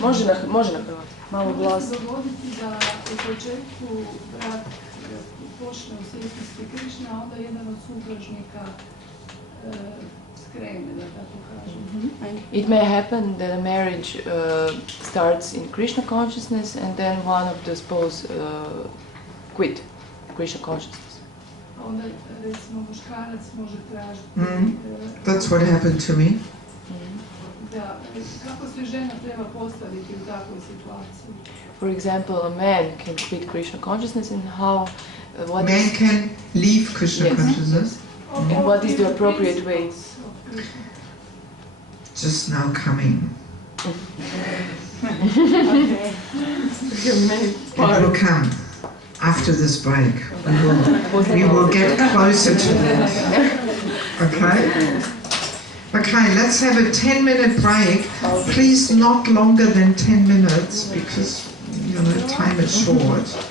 Može na hrvatskom. Malo Može glas. se dogoditi da u početku brak počne u svjesnosti Krišne, a onda jedan od supružnika skrene, da tako kažem. It may happen that a marriage starts in Krishna consciousness and then one of the spouse quit Krishna consciousness. Onda recimo muškarac može tražiti. That's what happened to me. Da, kako se žena treba postaviti u takvoj situaciji? For example, a man can quit Krishna consciousness and how Man can leave Krishna Yes. consciousness. And what is the appropriate way? Just now coming. It will come after this break. We will get closer to that. Okay? Okay, let's have a 10-minute break. Please not longer than 10 minutes because, you know, time is short.